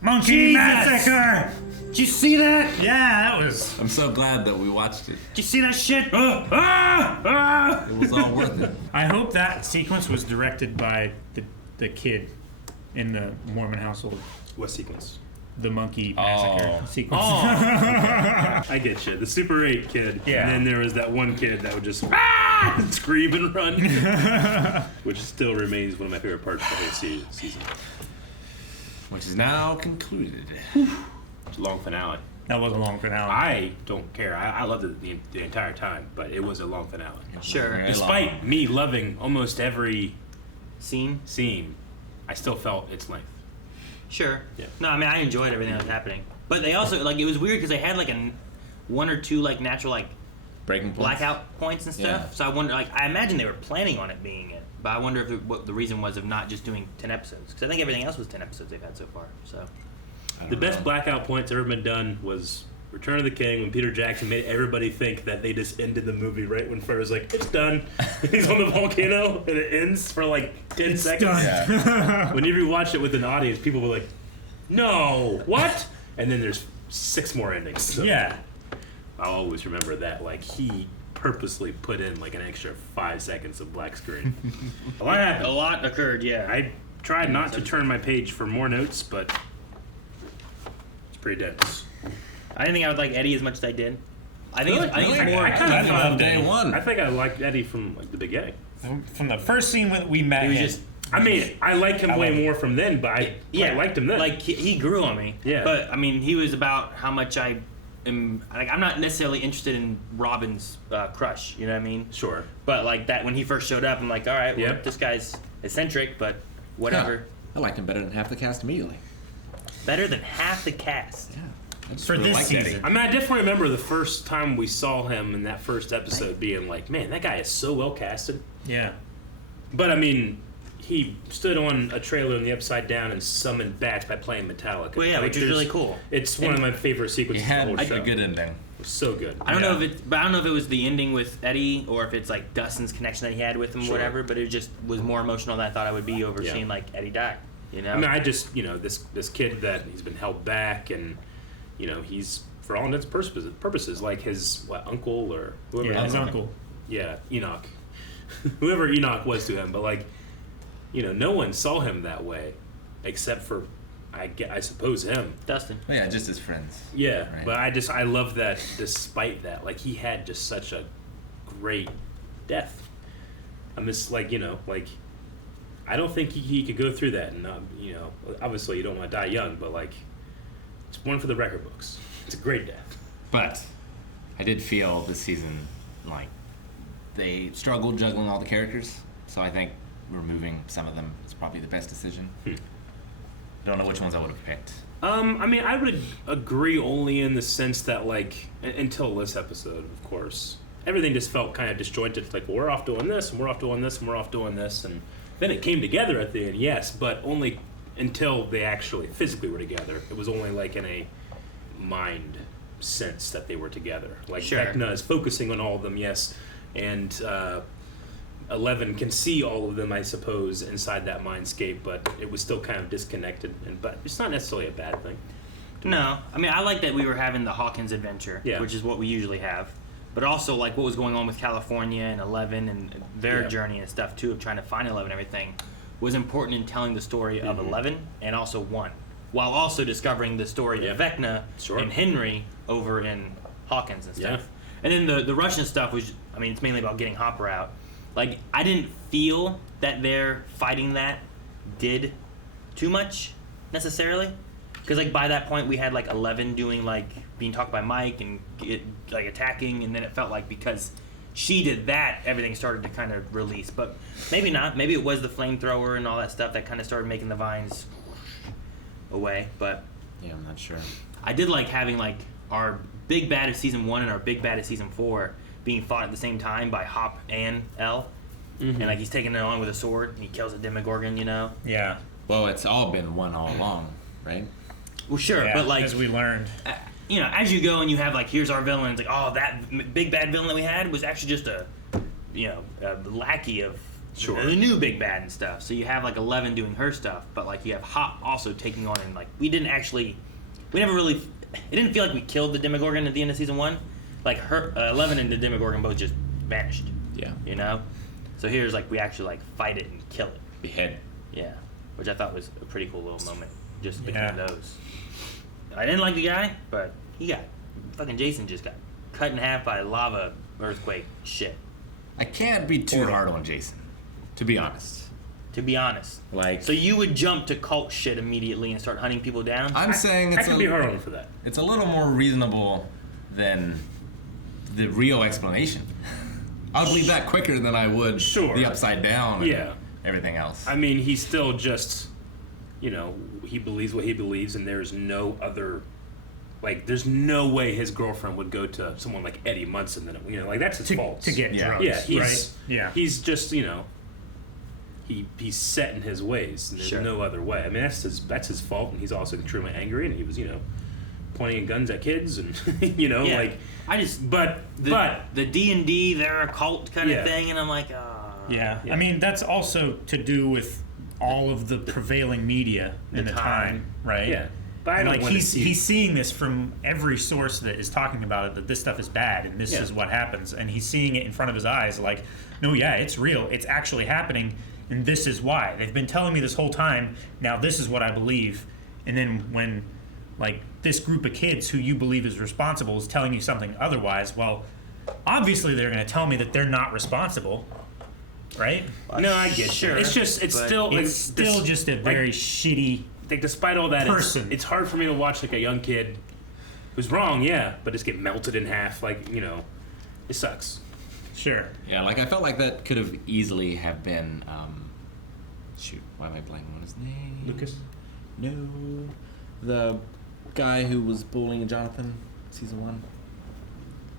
Monkey Jesus. Massacre! Did you see that? Yeah, that was. I'm so glad that we watched it. Did you see that shit? It was all worth it. I hope that sequence was directed by the kid in the Mormon household. what sequence? The monkey massacre sequence. I get you. The Super 8 kid. Yeah. And then there was that one kid that would just scream and run. Which still remains one of my favorite parts of the whole season. Which is now concluded. It's a long finale. That was a long finale. I don't care. I loved it the entire time, but it was a long finale. Sure. Very Despite me loving almost every Scene? I still felt its length. Sure. Yeah. No, I mean, I enjoyed everything that was happening. But they also, like, it was weird because they had, like, one or two, like, natural, like, Breaking points. blackout points and stuff. Yeah. So I wonder, like, I imagine they were planning on it being it. But I wonder if what the reason was of not just doing 10 episodes. Because I think everything else was 10 episodes they've had so far. So. The best blackout points ever been done was Return of the King when Peter Jackson made everybody think that they just ended the movie right when Frodo's like, it's done. He's on the volcano and it ends for like 10 seconds. Yeah. When you rewatch it with an audience, people were like, no, what? And then there's 6 more endings. So Yeah. I'll always remember that. Like, he purposely put in like an extra 5 seconds of black screen. A lot happened. A lot occurred, yeah. I tried not to turn my page for more notes, but it's pretty dense. I didn't think I would like Eddie as much as I did. I think Really? I think it's Really? more. I kinda Loved him thought- from day one. I think I liked Eddie from like the beginning. From the first scene when we met He was him. just I mean, I liked him way more from then, but I liked him then. Like he grew on me. Yeah. But I mean, he was about how much I am. Like, I'm not necessarily interested in Robin's crush. You know what I mean? Sure. But like that when he first showed up, I'm like, all right, well, Yep. this guy's eccentric, but whatever. I liked him better than half the cast immediately. Better than half the cast. Yeah. I just For really this liked season. Eddie. I mean, I definitely remember the first time we saw him in that first episode being like, man, that guy is so well casted. Yeah. But I mean, he stood on a trailer in the Upside Down and summoned bats by playing Metallica. Well, yeah, which is there's- really cool. It's one of my favorite He sequences had of the whole show. a good ending. It was so good. I don't know if it, but I don't know if it was the ending with Eddie or if it's like Dustin's connection that he had with him, or Sure. whatever. But it just was more emotional than I thought I would be over Yeah. seeing like Eddie die. You know. I mean, I just, this kid that he's been held back, and he's for all intents and purposes like his uncle or whoever. Yeah, his uncle. Yeah, Enoch, whoever Enoch was to him, but like, no one saw him that way, except for, I suppose him. Dustin. Oh, yeah, just his friends. Yeah, Right. but I love that despite that, like he had just such a great death. I'm just like, I don't think he could go through that and not, obviously you don't want to die young, but like, it's one for the record books. It's a great death. But I did feel this season like they struggled juggling all the characters. So I think removing some of them is probably the best decision. Don't know which ones I would have picked. I mean, I would agree only in the sense that, like, until this episode, of course, everything just felt kind of disjointed. Like, well, we're off doing this, and we're off doing this, and we're off doing this, and then it came together at the end, yes, but only until they actually physically were together. It was only, like, in a mind sense that they were together. Like, Vecna is focusing on all of them, yes, and 11 can see all of them, I suppose, inside that mindscape, but it was still kind of disconnected. But it's not necessarily a bad thing. No, I mean, I like that we were having the Hawkins adventure, Yeah. which is what we usually have. But also, like, what was going on with California and 11 and their journey and stuff, too, of trying to find 11 and everything, was important in telling the story of 11 and also 1, while also discovering the story of Vecna and Henry over in Hawkins and stuff. And then the Russian stuff was, I mean, it's mainly about getting Hopper out. Like, I didn't feel that their fighting that did too much, necessarily. Because, like, by that point, we had, like, 11 doing, like, being talked by Mike and, like, attacking. And then it felt like because she did that, everything started to kind of release. But maybe not. Maybe it was the flamethrower and all that stuff that kind of started making the vines away. But yeah, I'm not sure. I did like having, like, our big bad of Season 1 and our big bad of Season 4 being fought at the same time by Hop and L. And, like, he's taking it on with a sword, and he kills a Demogorgon, you know? Yeah. Well, it's all been one all along, right? Well, sure, Yeah, but, like... as we learned. You know, as you go and you have, like, here's our villain, it's like, oh, that big bad villain that we had was actually just a lackey of the new big bad and stuff. So you have, like, 11 doing her stuff, but, like, you have Hop also taking on, and, like, we never really... It didn't feel like we killed the Demogorgon at the end of Season 1. Like, 11 and the Demogorgon both just vanished. Yeah. You know? So here's, like, we actually, like, fight it and kill it. Behead. Yeah. Which I thought was a pretty cool little moment. Just between those. I didn't like the guy, but fucking Jason just got cut in half by lava earthquake shit. I can't be too hard on Jason, to be honest. Like, so you would jump to cult shit immediately and start hunting people down? I'm saying it's I can be hard on him for that. It's a little more reasonable than the real explanation. I'll believe that quicker than I would the upside down and everything else. I mean, he's still just, you know, he believes what he believes, and there's no other, like, there's no way his girlfriend would go to someone like Eddie Munson. That, you know, like, that's his fault. To get drugs, he's, right? He's just, you know, he's set in his ways, and there's no other way. I mean, that's his fault, and he's also extremely angry, and he was, you know, pointing guns at kids, and you know, like, I just but the D&D, they're a cult kind of thing, and I'm like, yeah. I mean, that's also to do with all of the prevailing media in the time, right? Yeah. But I and, don't like, he's seeing this from every source that is talking about it, that this stuff is bad and this is what happens, and he's seeing it in front of his eyes. Like, no, it's real. It's actually happening, and this is why. They've been telling me this whole time. Now this is what I believe. And then when, like, this group of kids who you believe is responsible is telling you something otherwise, well, obviously they're going to tell me that they're not responsible, right? No, I get you. It's still just a very shitty. Like, despite all that, person. It's hard for me to watch, like, a young kid who's wrong, but just get melted in half. Like, you know, it sucks. Sure. Yeah, like, I felt like that could have easily have been, why am I blanking on his name? Lucas? No. The guy who was bullying Jonathan, Season 1.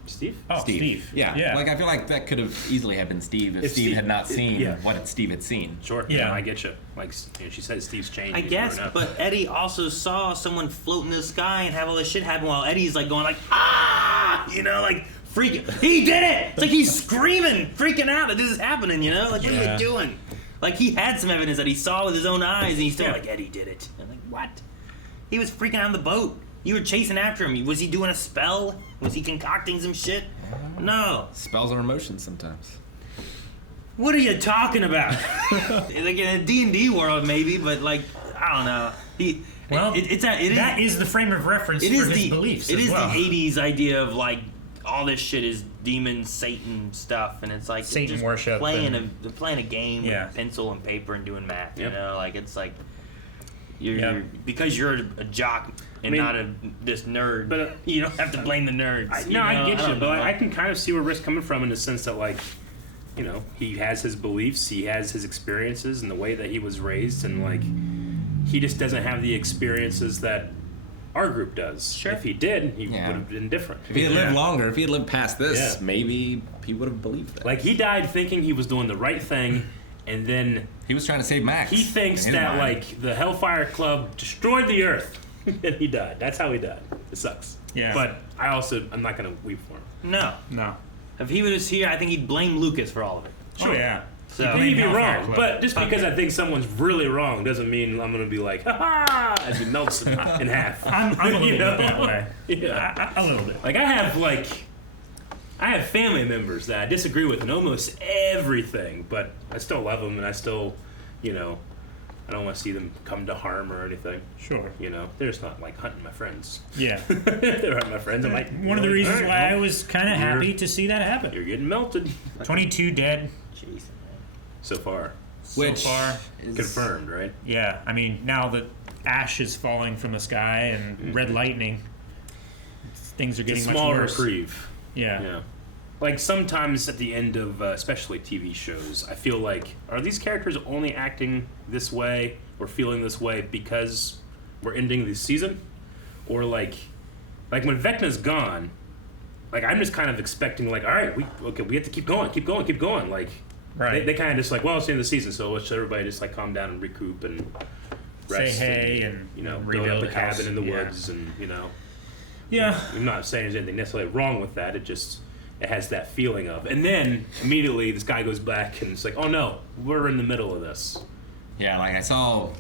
Steve? Oh, Steve. Yeah. Like, I feel like that could have easily have been Steve if Steve had not seen what Steve had seen. Sure. Yeah, I get you. Like, you know, she said Steve's changed. I guess, but Eddie also saw someone float in the sky and have all this shit happen while Eddie's, like, going, like, ah! You know, like, freaking. He did it! It's like he's screaming, freaking out that this is happening, you know? Like, what are you doing? Like, he had some evidence that he saw with his own eyes, and he's still like, Eddie did it. I'm like, what? He was freaking out on the boat. You were chasing after him. Was he doing a spell? Was he concocting some shit? No. Spells are emotions sometimes. What are you talking about? Like, in a D&D world, maybe, but, like, I don't know. That is the frame of reference for his beliefs. It is well. the 80s idea of, like, all this shit is demon, Satan stuff, and it's like Satan just worship. They're playing a game with pencil and paper and doing math. You know, like, it's like Because you're a jock and not this nerd. But you don't have to blame the nerds. I get you, but I can kind of see where Rick's coming from in the sense that, like, you know, he has his beliefs, he has his experiences, and the way that he was raised, and like, he just doesn't have the experiences that our group does. Sure. If he did, he would have been different. If he had lived longer, if he had lived past this, maybe he would have believed that. Like, he died thinking he was doing the right thing, and then he was trying to save Max. He thinks that like the Hellfire Club destroyed the Earth, and he died. That's how he died. It sucks. Yeah. But I'm not gonna weep for him. No. If he was here, I think he'd blame Lucas for all of it. Sure. So he'd be wrong, but just because I think someone's really wrong doesn't mean I'm gonna be like, ha ha, as he melts in half. I'm a little bit that way. Yeah, a little bit. Like I have family members that I disagree with in almost everything, but I still love them, and I still, you know, I don't want to see them come to harm or anything. Sure. You know, they're just not like hunting my friends. Yeah. They're hunting my friends. I'm like, one of the reasons why I was kind of happy to see that happen. You're getting melted. 22 dead. Jeez. So far. So far. Confirmed, right? Yeah. I mean, now that ash is falling from the sky and red lightning, things are getting much small worse. Reprieve. Yeah. Like sometimes at the end of especially TV shows, I feel like, are these characters only acting this way or feeling this way because we're ending the season? Or like when Vecna's gone, like I'm just kind of expecting like, all right, we have to keep going. Like they kind of just like, well, it's the end of the season, so let's everybody just like calm down and recoup and rest. Say hey and you know, rebuild build up a the house. cabin in the woods and you know. Yeah. I'm not saying there's anything necessarily wrong with that. It has that feeling of. And then, immediately, this guy goes back and it's like, oh no, we're in the middle of this. Yeah, like I saw,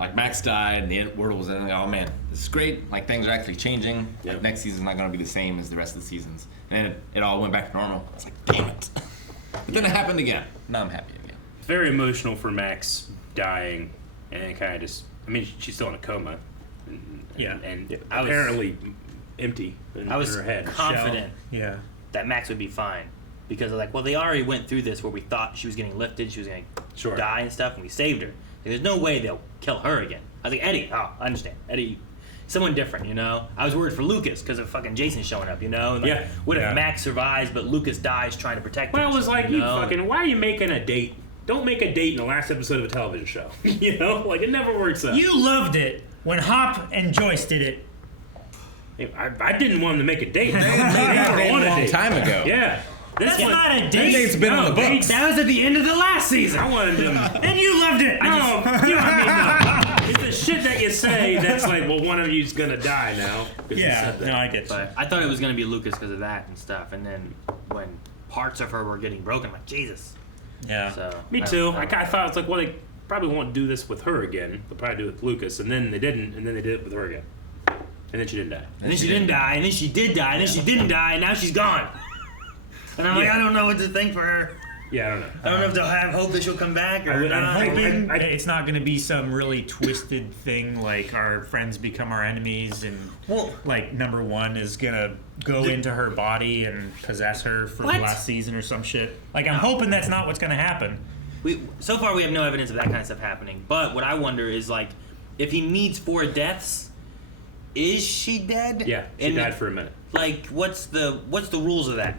like Max died and the world was ending. Oh man, this is great. Like things are actually changing. Like next season's not going to be the same as the rest of the seasons. And it all went back to normal. I was like, damn it. But then it happened again. Now I'm happy again. It's very emotional for Max dying. And it kind of just, I mean, she's still in a coma. And apparently empty in her head. Confident. That Max would be fine because like, well, they already went through this where we thought she was getting lifted, she was going to die and stuff, and we saved her. There's no way they'll kill her again. I think Eddie. Oh, I understand. Eddie, someone different, you know. I was worried for Lucas because of fucking Jason showing up, you know. And like, what if Max survives but Lucas dies trying to protect him? Well, it was like, why are you making a date? Don't make a date in the last episode of a television show. You know, like it never works out. You loved it when Hop and Joyce did it. I didn't want him to make a date. They made a long time ago. Yeah. That's not a date. Date's been on the books. That was at the end of the last season. I wanted him. And you loved it. No. It's the shit that you say that's like, well, one of you's gonna die now. Yeah, no, I get you. But I thought it was gonna be Lucas because of that and stuff. And then when parts of her were getting broken, I'm like, Jesus. Yeah. So Me too. I thought it's like, well, they probably won't do this with her again. They'll probably do it with Lucas, and then they didn't, and then they did it with her again. And then she didn't die. And then she didn't die, and then she did die, and then she didn't die, and now she's gone. And I'm like, I don't know what to think for her. Yeah, I don't know. I don't know if they'll have hope that she'll come back or not. I'm hoping it's not going to be some really twisted thing like our friends become our enemies and like number one is going to go into her body and possess her for the last season or some shit. Like I'm hoping that's not what's going to happen. So far we have no evidence of that kind of stuff happening. But what I wonder is like if he needs 4 deaths, is she dead? Yeah, she died for a minute. Like what's the rules of that?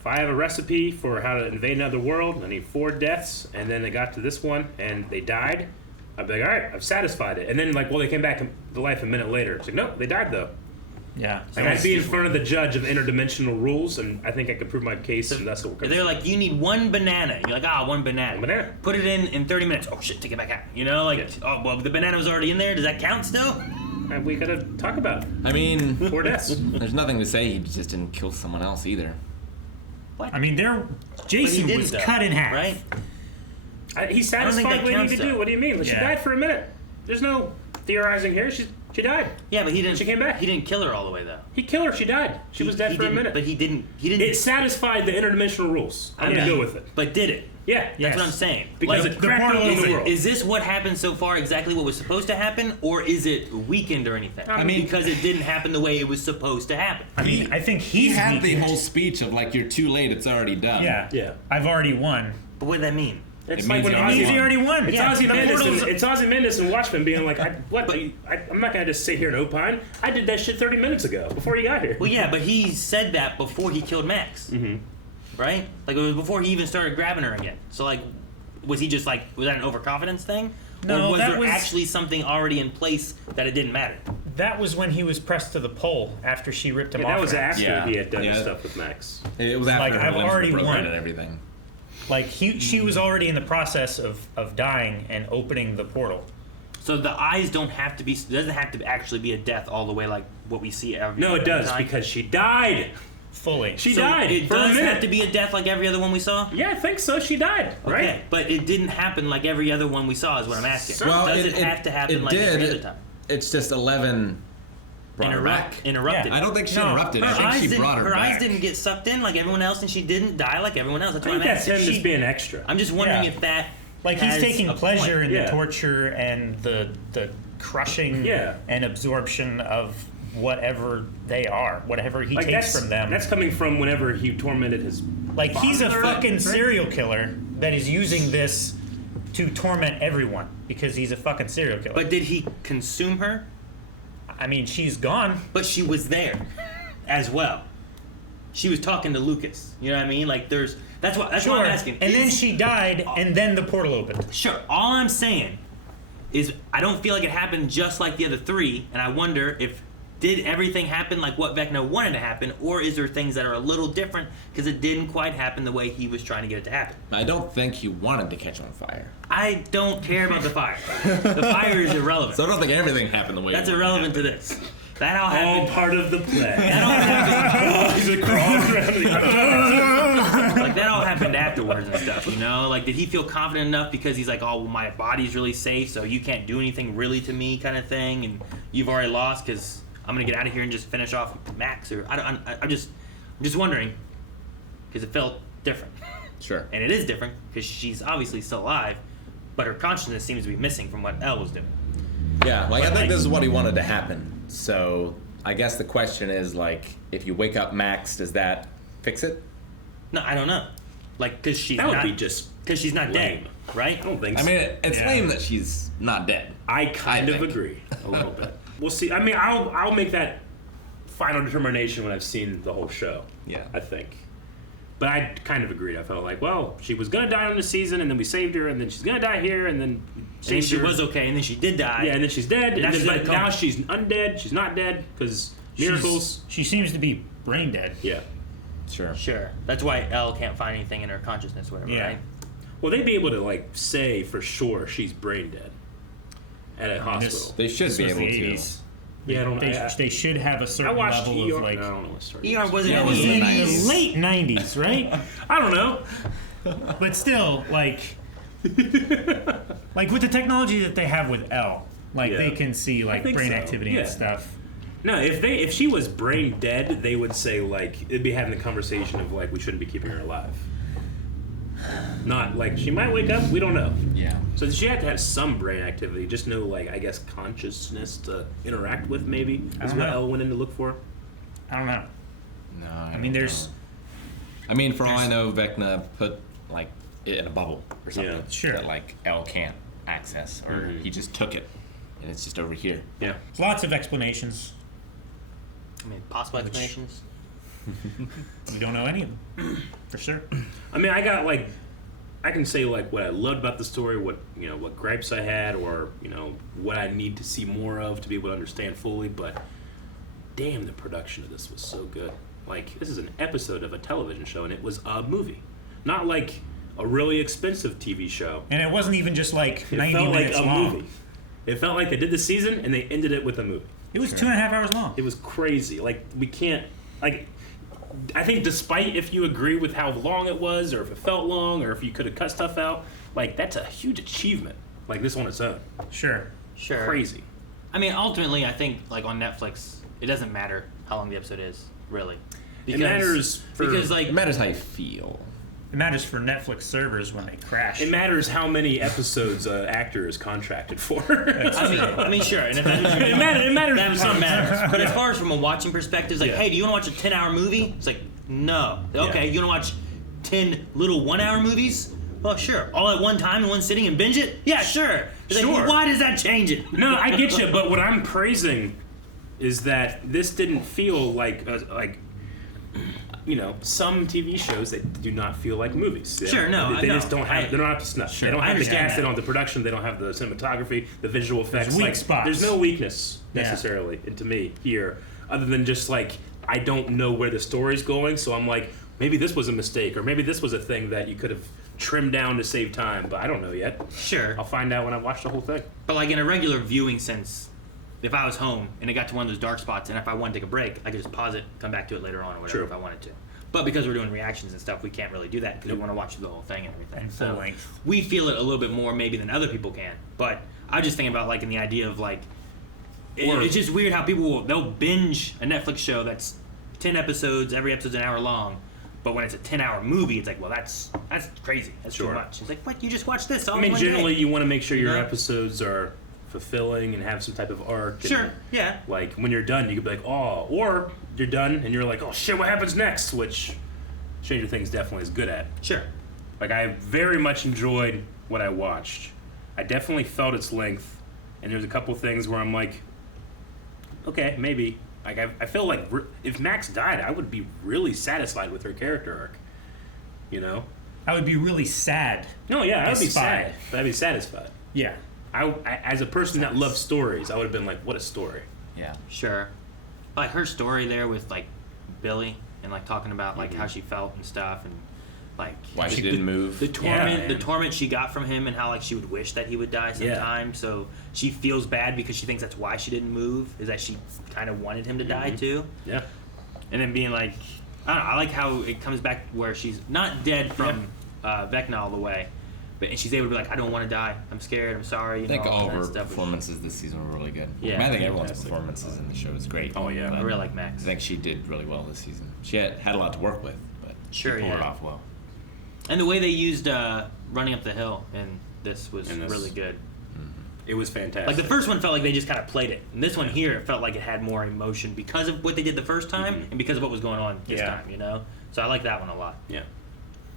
If I have a recipe for how to invade another world, I need 4 deaths, and then they got to this one and they died, I'd be like, all right, I've satisfied it. And then like, well, they came back to life a minute later. It's like, nope, they died though. Yeah. Like I'd be in front of the judge of interdimensional rules, and I think I could prove my case, and that's what we're They're like, you need 1 banana. You're like, 1 banana. Banana. Put it in 30 minutes. Oh shit, take it back out. You know, like, oh well, the banana was already in there. Does that count still? We gotta talk about it. I mean, 4 deaths. There's nothing to say he just didn't kill someone else either. I mean, Jason was cut in half. Right? He satisfied what he needed to do. What do you mean? Like, she died for a minute. There's no theorizing here. She died. Yeah, but he didn't. She came back. He didn't kill her all the way though. He killed her. She died. She was dead for a minute. But he didn't. It satisfied the interdimensional rules. I'm gonna go with it. But did it? Yeah, that's what I'm saying. Because it cracked open the world. Is this what happened so far? Exactly what was supposed to happen, or is it weakened or anything? I mean, because it didn't happen the way it was supposed to happen. I mean, I think he had the whole speech of like, "You're too late. It's already done." Yeah. I've already won. But what did that mean? It's It like means when he He already won. It's Yeah, Ozzy the Mendes. portal's- It's Ozzy Mendes and Watchmen being like, I'm not gonna just sit here and opine. I did that shit 30 minutes ago before he got here. Well, yeah, but he said that before he killed Max, right? Like it was before he even started grabbing her again. So like, was he just like, was that an overconfidence thing, No, or was that there was- actually something already in place that it didn't matter? That was when he was pressed to the pole after she ripped him Yeah, off. that was her. after he had done his stuff with Max. It was after Like, her I've limbs were already broken won. and everything. Like she was already in the process of dying and opening the portal. So the eyes don't have to be. Doesn't have to actually be a death all the way like what we see every. No, it does time. because she died. Fully. She So died. It for a does minute. have to be a death like every other one we saw. Yeah, I think so. She died. Right. Okay, but it didn't happen like every other one we saw. Is what I'm asking. Well, does it have to happen it like did. every other time? It's just 11 brought her back. Interrupted. I don't think she interrupted. I think she brought her Her back. eyes didn't get sucked in like everyone else, and she didn't die like everyone else. That's I what think I'm that's asking. him just being extra. I'm just wondering Yeah. if that. Like he's has taking a pleasure point. in the torture and the crushing and absorption of whatever they are, whatever he Like, takes from them. That's coming from whenever he tormented his. Like he's a father, fucking right? serial killer that is using this to torment everyone because he's a fucking serial killer. But did he consume her? I mean, she's gone. But she was there as well. She was talking to Lucas. You know what I mean? Like that's what Sure. I'm asking. And then she died, and then the portal opened. Sure. All I'm saying is I don't feel like it happened just like the other three, and I wonder if did everything happen like what Vecna wanted to happen, or is there things that are a little different because it didn't quite happen the way he was trying to get it to happen? I don't think he wanted to catch on fire. I don't care about the fire. The fire is irrelevant. So I don't think everything happened the way. That's he wanted irrelevant to this. That all All happened. part of the plan. That all happened. He's like crawling around the Like that all happened afterwards and stuff, you know? Like did he feel confident enough because he's like, oh, well, my body's really safe, so you can't do anything really to me, kind of thing, and you've already lost because I'm gonna get out of here and just finish off Max, or I'm just wondering because it felt different. Sure. And it is different because she's obviously still alive, but her consciousness seems to be missing from what Elle was doing. Yeah, like But, I think like- this is what he wanted to happen. So I guess the question is like, if you wake up Max, does that fix it? No, I don't know. Like because she's That would not be just because she's not lame. dead, right? I don't think I so. mean, it's lame that she's not dead. I kind of think. agree a little bit. We'll see. I mean, I'll make that final determination when I've seen the whole show. Yeah. I think. But I kind of agreed. I felt like, well, she was gonna die on the season, and then we saved her, and then she's gonna die here, and then And saved she her. was okay, and then she did die. Yeah, and then she's dead, Now and she's then, gonna but now come. she's undead. She's not dead because miracles. She seems to be brain dead. Yeah. Sure. Sure. That's why Elle can't find anything in her consciousness, or whatever, Yeah. right? Well, they'd be able to like say for sure she's brain dead at a hospital. They should This be was able the to. 80s. Yeah, I don't know. They should have a I certain watched level ER. of like. I don't know what story. ER wasn't Yeah, It it was was in in the the 90s. late 90s, right? I don't know. But still, like with the technology that they have with Elle, like Yeah. they can see like think brain so, activity yeah. and stuff. No, if she was brain dead, they would say like it'd be having the conversation of like we shouldn't be keeping her alive. Not like she might wake up. We don't know. Yeah. So she had to have some brain activity, just no like I guess consciousness to interact with. Maybe I is don't what know. Elle went in to look for. I don't know. No, I mean, there's I mean, for all I know, Vecna put like it in a bubble or something. Yeah. Sure. That like Elle can't access, or he just took it, and it's just over here. Yeah. lots of explanations. I mean, possible explanations. We don't know any of them for sure. I mean, I can say like what I loved about the story, what what gripes I had, or what I need to see more of to be able to understand fully. But damn, the production of this was so good. Like this is an episode of a television show, and it was a movie, not like a really expensive TV show. And it wasn't even just like It 90 felt like minutes a long. movie. It felt like they did the season and they ended it with a movie. It was 2.5 hours long. It was crazy. Like we can't like. I think despite if you agree with how long it was, or if it felt long, or if you could have cut stuff out, like that's a huge achievement. Like this on its own. Sure. Sure. Crazy. I mean, ultimately, I think like on Netflix, it doesn't matter how long the episode is, really. It matters for- because like It matters how you feel. It matters for Netflix servers when they crash. It matters how many episodes an actor is contracted for. I mean, sure. And if that's what It matters That for part some. matters. But as far as from a watching perspective, it's like, Yeah. hey, do you want to watch a 10-hour movie? It's like, no. Okay, Yeah. you want to watch 10 little 1-hour movies? Well, sure. All at one time in one sitting and binge it? Yeah, sure. It's Sure. Like, why does that change it? No, I get you, but what I'm praising is that this didn't feel like some TV shows that do not feel like movies. Sure, no, they I just know. don't have. They're not up to snuff. Sure, They don't I have the understand gas. that. They don't have the production. They don't have the cinematography, the visual effects. There's weak like, spots. There's no weakness Yeah. necessarily, to me here, other than just like I don't know where the story's going, so I'm like maybe this was a mistake, or maybe this was a thing that you could have trimmed down to save time, but I don't know yet. Sure. I'll find out when I watch the whole thing. But like in a regular viewing sense, if I was home and it got to one of those dark spots, and if I wanted to take a break, I could just pause it, come back to it later on, or whatever True. if I wanted to. But because we're doing reactions and stuff, we can't really do that because we want to watch the whole thing and everything. And full So length. we feel it a little bit more maybe than other people can. But I was just thinking about like in the idea of like, it's just weird how they'll binge a Netflix show that's 10 episodes, every episode's an hour long. But when it's a 10-hour movie, it's like, well, that's crazy. That's too Sure. much. It's like, what? You just watched this all I in mean, one generally, day. you want to make sure your You know? episodes are fulfilling and have some type of arc. Sure, And, yeah. Like, when you're done, you could be like, oh, or you're done and you're like, oh, shit, what happens next? Which Stranger Things definitely is good at. Sure. Like, I very much enjoyed what I watched. I definitely felt its length, and there's a couple things where I'm like, okay, maybe. Like, I feel like if Max died, I would be really satisfied with her character arc. You know? I would be really sad. No, yeah, I would be Satisfied. sad, but I'd be satisfied. Yeah. I as a person that loves stories, I would have been like, what a story. Yeah. Sure. Like her story there with like Billy and like talking about like how she felt and stuff and like Why she didn't move. The torment Yeah, the man. torment she got from him and how like she would wish that he would die Yeah. sometime. So she feels bad because she thinks that's why she didn't move, is that she kind of wanted him to die too. Yeah. And then being like, I don't know, I like how it comes back where she's not dead from Vecna all the way, and she's able to be like, I don't want to die. I'm scared. I'm sorry. You I think know, all that of her stuff. performances this season were really good. Yeah. I mean, I think Yeah, everyone's fantastic. performances in the show is great. Oh, yeah. but I really like Max. I think she did really well this season. She had a lot to work with, but Sure, she pulled it yeah. off well. And the way they used Running Up the Hill in this was In this. really good. It was fantastic. Like the first one felt like they just kind of played it. And this one here, it felt like it had more emotion because of what they did the first time and because of what was going on this Yeah. time, you know? So I like that one a lot. Yeah.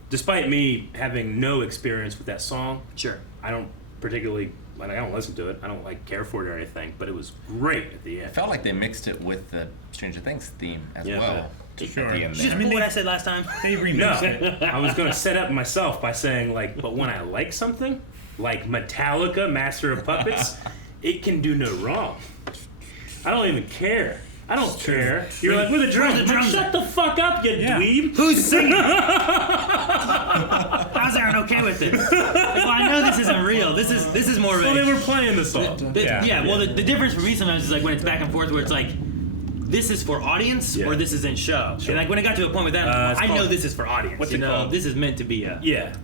Despite me having no experience with that song, Sure. I don't particularly I don't listen to it. I don't like care for it or anything, but it was great at the It end. felt like they mixed it with the Stranger Things theme as Yeah. well. Sure. At the end Did you just there. pull what I said last time? They No, remixed it. I was going to set up myself by saying like, but when I like something, like Metallica, Master of Puppets, it can do no wrong. I don't even care. I don't care. You're like, where the drums? Where's the drums? Shut the fuck up, you dweeb. Who's singing? How's Aaron okay with this? Like, well, I know this isn't real. This is more of a... Well, they were playing the song. Well, the difference for me sometimes is like when it's back and forth where it's like, this is for audience or this is in show. Sure. And like when it got to a point with that, it's I know called- this is for audience. what's you it know, called? this is meant to be a... Yeah.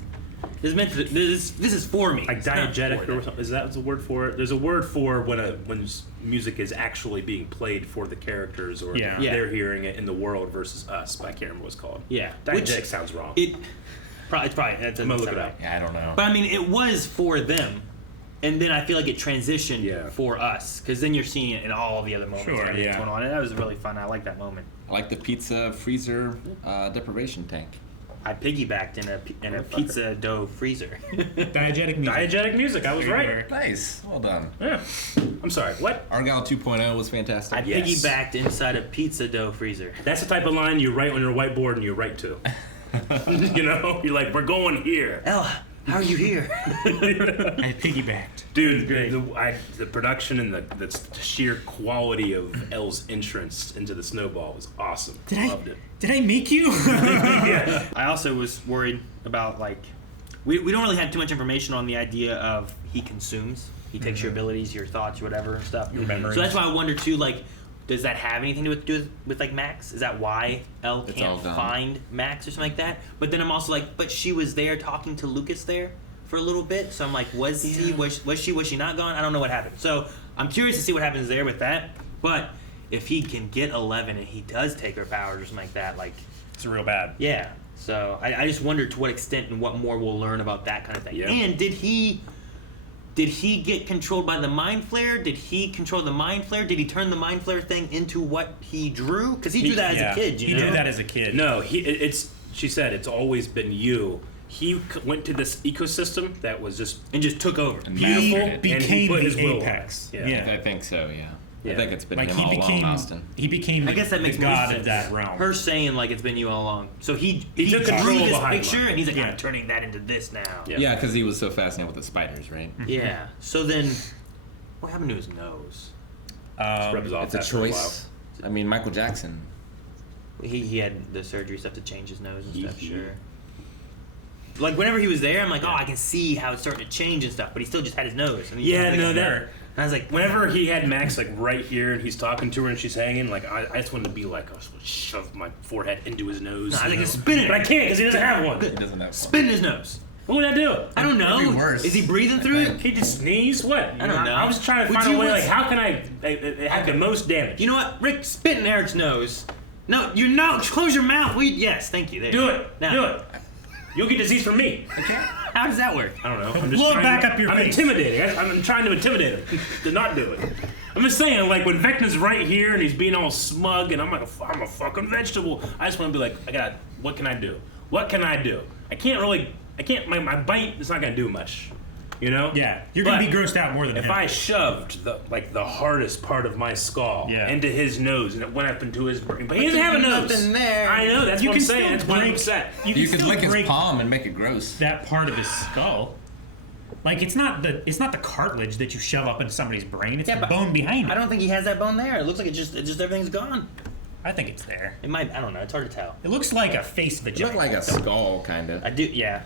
This is meant to... This is for me. Like It's not diegetic for or them. something. Is that the word for it? There's a word for when music is actually being played for the characters or Yeah. they're hearing it in the world versus us. But I can't remember what it's called. Yeah. Diegetic sounds wrong. It's probably... That doesn't I'm gonna look sound it right. up. Yeah, I don't know. But I mean, it was for them. And then I feel like it transitioned for us. Because then you're seeing it in all the other moments Sure, and everything yeah. going on. And that was really fun. I like that moment. I like the pizza freezer deprivation tank. I piggybacked in a pizza dough freezer. Diegetic music. Diegetic music. I was There you right. Nice. Well done. Yeah. I'm sorry. What? Argyle 2.0 was fantastic. I piggybacked inside a pizza dough freezer. That's the type of line you write on your whiteboard and you write to. You know, you're like, we're going here. Ella, how are you here? I piggybacked. Dude, the production and the sheer quality of Elle's entrance into the snowball was awesome. Loved it. Did I make you? Yeah. I also was worried about like we don't really have too much information on the idea of he consumes. He takes your abilities, your thoughts, whatever and stuff. Your memories. So that's why I wonder too, like, does that have anything to do with like Max? Is that why Elle It's all can't done. find Max or something like that? But then I'm also like, but she was there talking to Lucas there for a little bit. So I'm like, was she not gone? I don't know what happened. So I'm curious to see what happens there with that. But if he can get 11 and he does take her powers or something like that, like It's real bad. yeah. So I just wonder to what extent and what more we'll learn about that kind of thing. Yeah. And did he get controlled by the mind flare? Did he control the mind flare? Did he turn the mind flare thing into what he drew? Because he drew that as a kid. You He know? did that as a kid. No, she said it's always been you. went to this ecosystem that was just took over. Beautiful. He became and he put his the will on it. apex. Yeah. I think so. Yeah. Yeah. I think it's been Like him he all became, along, Austin. he became. I guess that makes the more god sense. of that realm. Her saying like it's been you all along. So he took drew control this behind picture him. and he's like, I'm turning that into this now. Yeah, because he was so fascinated with the spiders, right? Yeah. So then, what happened to his nose? Rubs off It's a after a choice. I mean, Michael Jackson. He had the surgery stuff to change his nose and stuff. Sure. Like whenever he was there, I'm like, oh, I can see how it's starting to change and stuff. But he still just had his nose. And he Yeah, was no, like, that. And I was like, Whenever he had Max like right here and he's talking to her and she's hanging, like I just wanted to be like, I just want to shove my forehead into his nose. No, I you think know? it's spinning. But I can't because he doesn't have one. He doesn't have spin his nose. What would I do? I don't know. It'd be worse. Is he breathing through it? He just sneezed. What? I don't know. I was trying to Would find a you way. want- Like, how can I have the most damage? You know what, Rick? Spit in Eric's nose. No, you're not. Close your mouth. Yes, thank you. There. Do it. Now. Do it. You'll get disease from me. Okay. How does that work? I don't know. Blow it back up your I'm face. intimidating. I'm trying to intimidate him to not do it. I'm just saying, like when Vecna's right here and he's being all smug, and I'm like, I'm a fucking vegetable. I just want to be like, what can I do? What can I do? I can't. My bite is not gonna do much. You know? Yeah, you're gonna be grossed out more than if him. I shoved the hardest part of my skull into his nose and it went up into his brain, but he doesn't have a nose. Nothing there. I know. That's You what I'm can saying. still That's why I'm break- upset. You You can could still lick his break palm and make it gross. that part of his skull. Like it's not the cartilage that you shove up into somebody's brain. It's the but bone behind it. I don't think he has that bone there. It looks like it just everything's gone. I think it's there. It might. I don't know. It's hard to tell. It looks like a face It vagina. looked like a skull, kind of. I do. Yeah.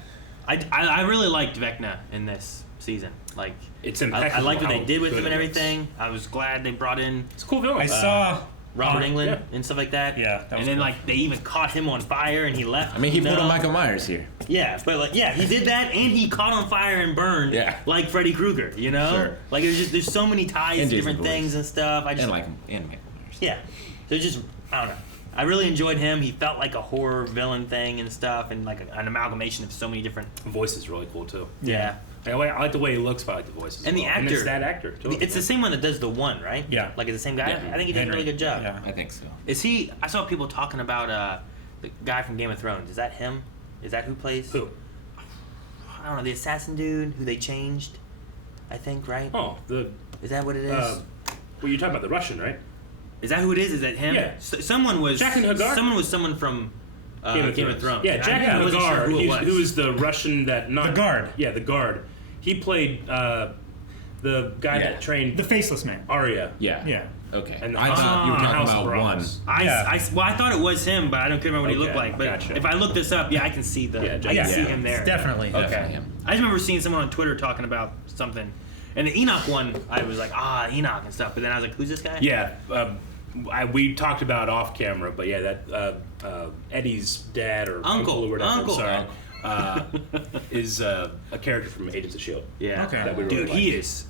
I really liked Vecna in this season. Like It's I impeccable liked what how they did with good him and it looks. everything. I was glad they brought in It's a cool villain. I saw Robert Englund yeah. and stuff like that. Yeah, that was and then cool. like they even caught him on fire and he left. I mean, he pulled a No. Michael Myers here. Yeah, but like he did that and he caught on fire and burned. Yeah. Like Freddy Krueger, you know. Sure. Like there's so many ties And to Jason different Voorhees. things and stuff. And like Michael Myers. Yeah. So just I don't know. I really enjoyed him. He felt like a horror villain thing and stuff, and like an amalgamation of so many different. Voice is really cool too. Yeah. I like the way he looks, but I like the voice. As And the well. actor. And it's that actor too. It's the same one that does the one, right? Yeah. Like it's the same guy. Yeah. I think he did a Henry. really good job. Yeah. I think so. Is he? I saw people talking about the guy from Game of Thrones. Is that him? Is that who plays? Who? I don't know. The assassin dude who they changed. I think right. Oh, the. Is that what it is? Well, you're talking about the Russian, right? Is that who it is? Is that him? Yeah. Someone was. Jack and Hagar? Someone was someone from Game of Thrones. Yeah, Jack I and wasn't Hagar. sure who it was. Who is the Russian that not The guard. Yeah, the guard. He played the guy that trained The faceless man. Arya. Yeah. Yeah. Okay. And I thought you were talking House of about one. Bronze. I thought it was him, but I don't remember what he looked Okay, like. But gotcha. if I look this up, I can see the. Yeah, I can see yeah. him there. It's definitely him. Okay. Definitely him. I just remember seeing someone on Twitter talking about something, and the Enoch one, I was like, Enoch and stuff. But then I was like, who's this guy? Yeah. We talked about it off camera, but yeah, that Eddie's dad or uncle or whatever. Uncle. I'm sorry. Is a character from Agents of S.H.I.E.L.D. Yeah. Okay. That we really Dude, like. he is.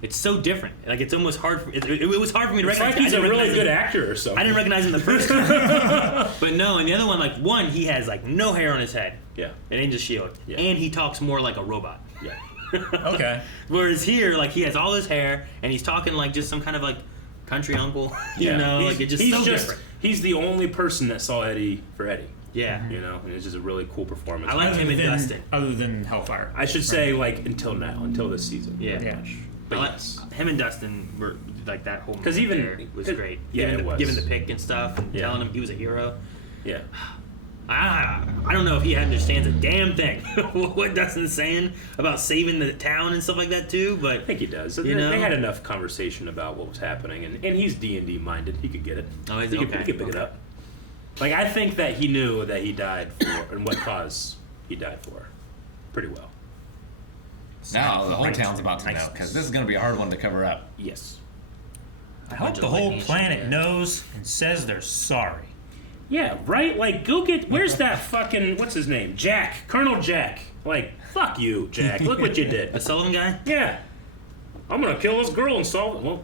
It's so different. Like it's almost hard. It was hard for me to It's recognize. like he's I a didn't really recognize good him. actor or something. I didn't recognize him the first time. But no, and the other one, like he has like no hair on his head. Yeah. And Agents of S.H.I.E.L.D. Yeah. And he talks more like a robot. Yeah. Okay. Whereas here, like he has all his hair and he's talking like just some kind of like country uncle. You know, like it's just he's so different. He's the only person that saw Eddie for Eddie. Yeah. You know, and it's just a really cool performance. I like him and Dustin. Other than Hellfire. I should say like until now, until this season. Yeah. Yeah. But I like- yes. him and Dustin were like that whole. 'Cause moment even- there was it- great. yeah, giving it the, was. giving the pick and stuff and Yeah. telling him he was a hero. Yeah. I don't know if he understands a damn thing what Dustin's saying about saving the town and stuff like that too. But I think he does. You know? They had enough conversation about what was happening, and he's D&D minded. He could get it. Oh, he's he okay. He could pick it up. Like I think that he knew that he died for and what cause he died for, pretty well. Now the whole town's about to know because this is going to be a hard one to cover up. Yes. I hope the whole planet knows and says they're sorry. Yeah, right? Like, go get... Where's that fucking... What's his name? Jack. Colonel Jack. Like, fuck you, Jack. Look what you did. the Sullivan guy. Yeah. I'm gonna kill this girl and solve it. Well...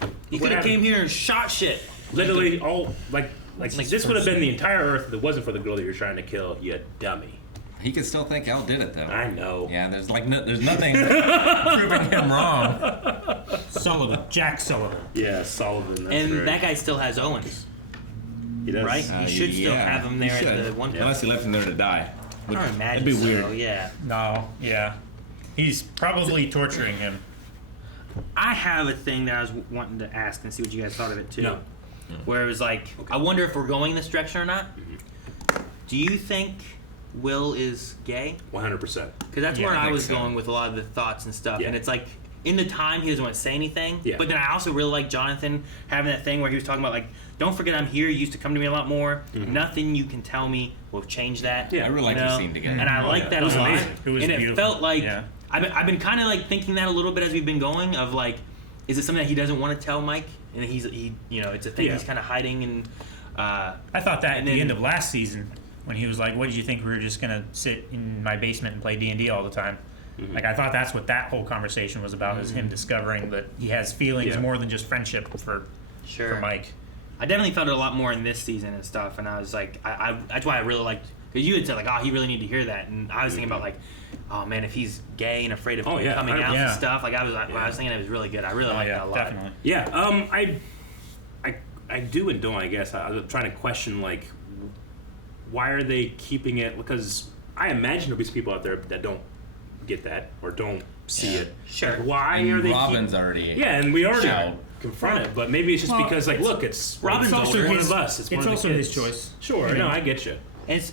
He what could have happened? came here and shot shit. Literally all... Like this would have been the entire Earth if it wasn't for the girl that you're trying to kill, you dummy. He could still think Elle did it though. I know. Yeah, there's nothing proving him wrong. Sullivan. Jack Sullivan. Yeah, Sullivan. That's And right. that guy still has Owens. He does. Right? You should still have him there at the one point. Unless he left him there to die. I don't imagine That'd be weird. so, yeah. No, yeah. He's probably torturing him. I have a thing that I was wanting to ask and see what you guys thought of it too. No. Where it was like, I wonder if we're going this direction or not. Do you think Will is gay? 100%. Because that's where I was going with a lot of the thoughts and stuff. Yeah. And it's like, in the time, he doesn't want to say anything. Yeah. But then I also really like Jonathan having that thing where he was talking about, like, don't forget I'm here. You used to come to me a lot more. Nothing you can tell me will change that. Yeah, I really like the scene together. And I like that a lot. Amazing. It was and beautiful. it felt like, Yeah. I've been kind of like thinking that a little bit as we've been going of like, is it something that he doesn't want to tell Mike? And he it's a thing he's kind of hiding. And I thought that at the end of last season when he was like, what did you think we were just going to sit in my basement and play D&D all the time? Like, I thought that's what that whole conversation was about, is him discovering that he has feelings more than just friendship for Mike. I definitely felt it a lot more in this season and stuff, and I was like, I that's why I really liked, because you had said like, oh, he really needed to hear that, and I was thinking about like, oh man, if he's gay and afraid of coming out and stuff, like I was thinking it was really good. I really liked that a lot. Definitely. Yeah, I do and don't, I guess. I was trying to question, like, why are they keeping it? Because I imagine there'll be some people out there that don't get that or don't see it. Sure. Like, why are they Robin's already Yeah, and we already out. confront it, but maybe it's just because, like, look, it's Robin's also older. one of us. It's one of the also kids. his choice. Sure, You know? no, I get you. It's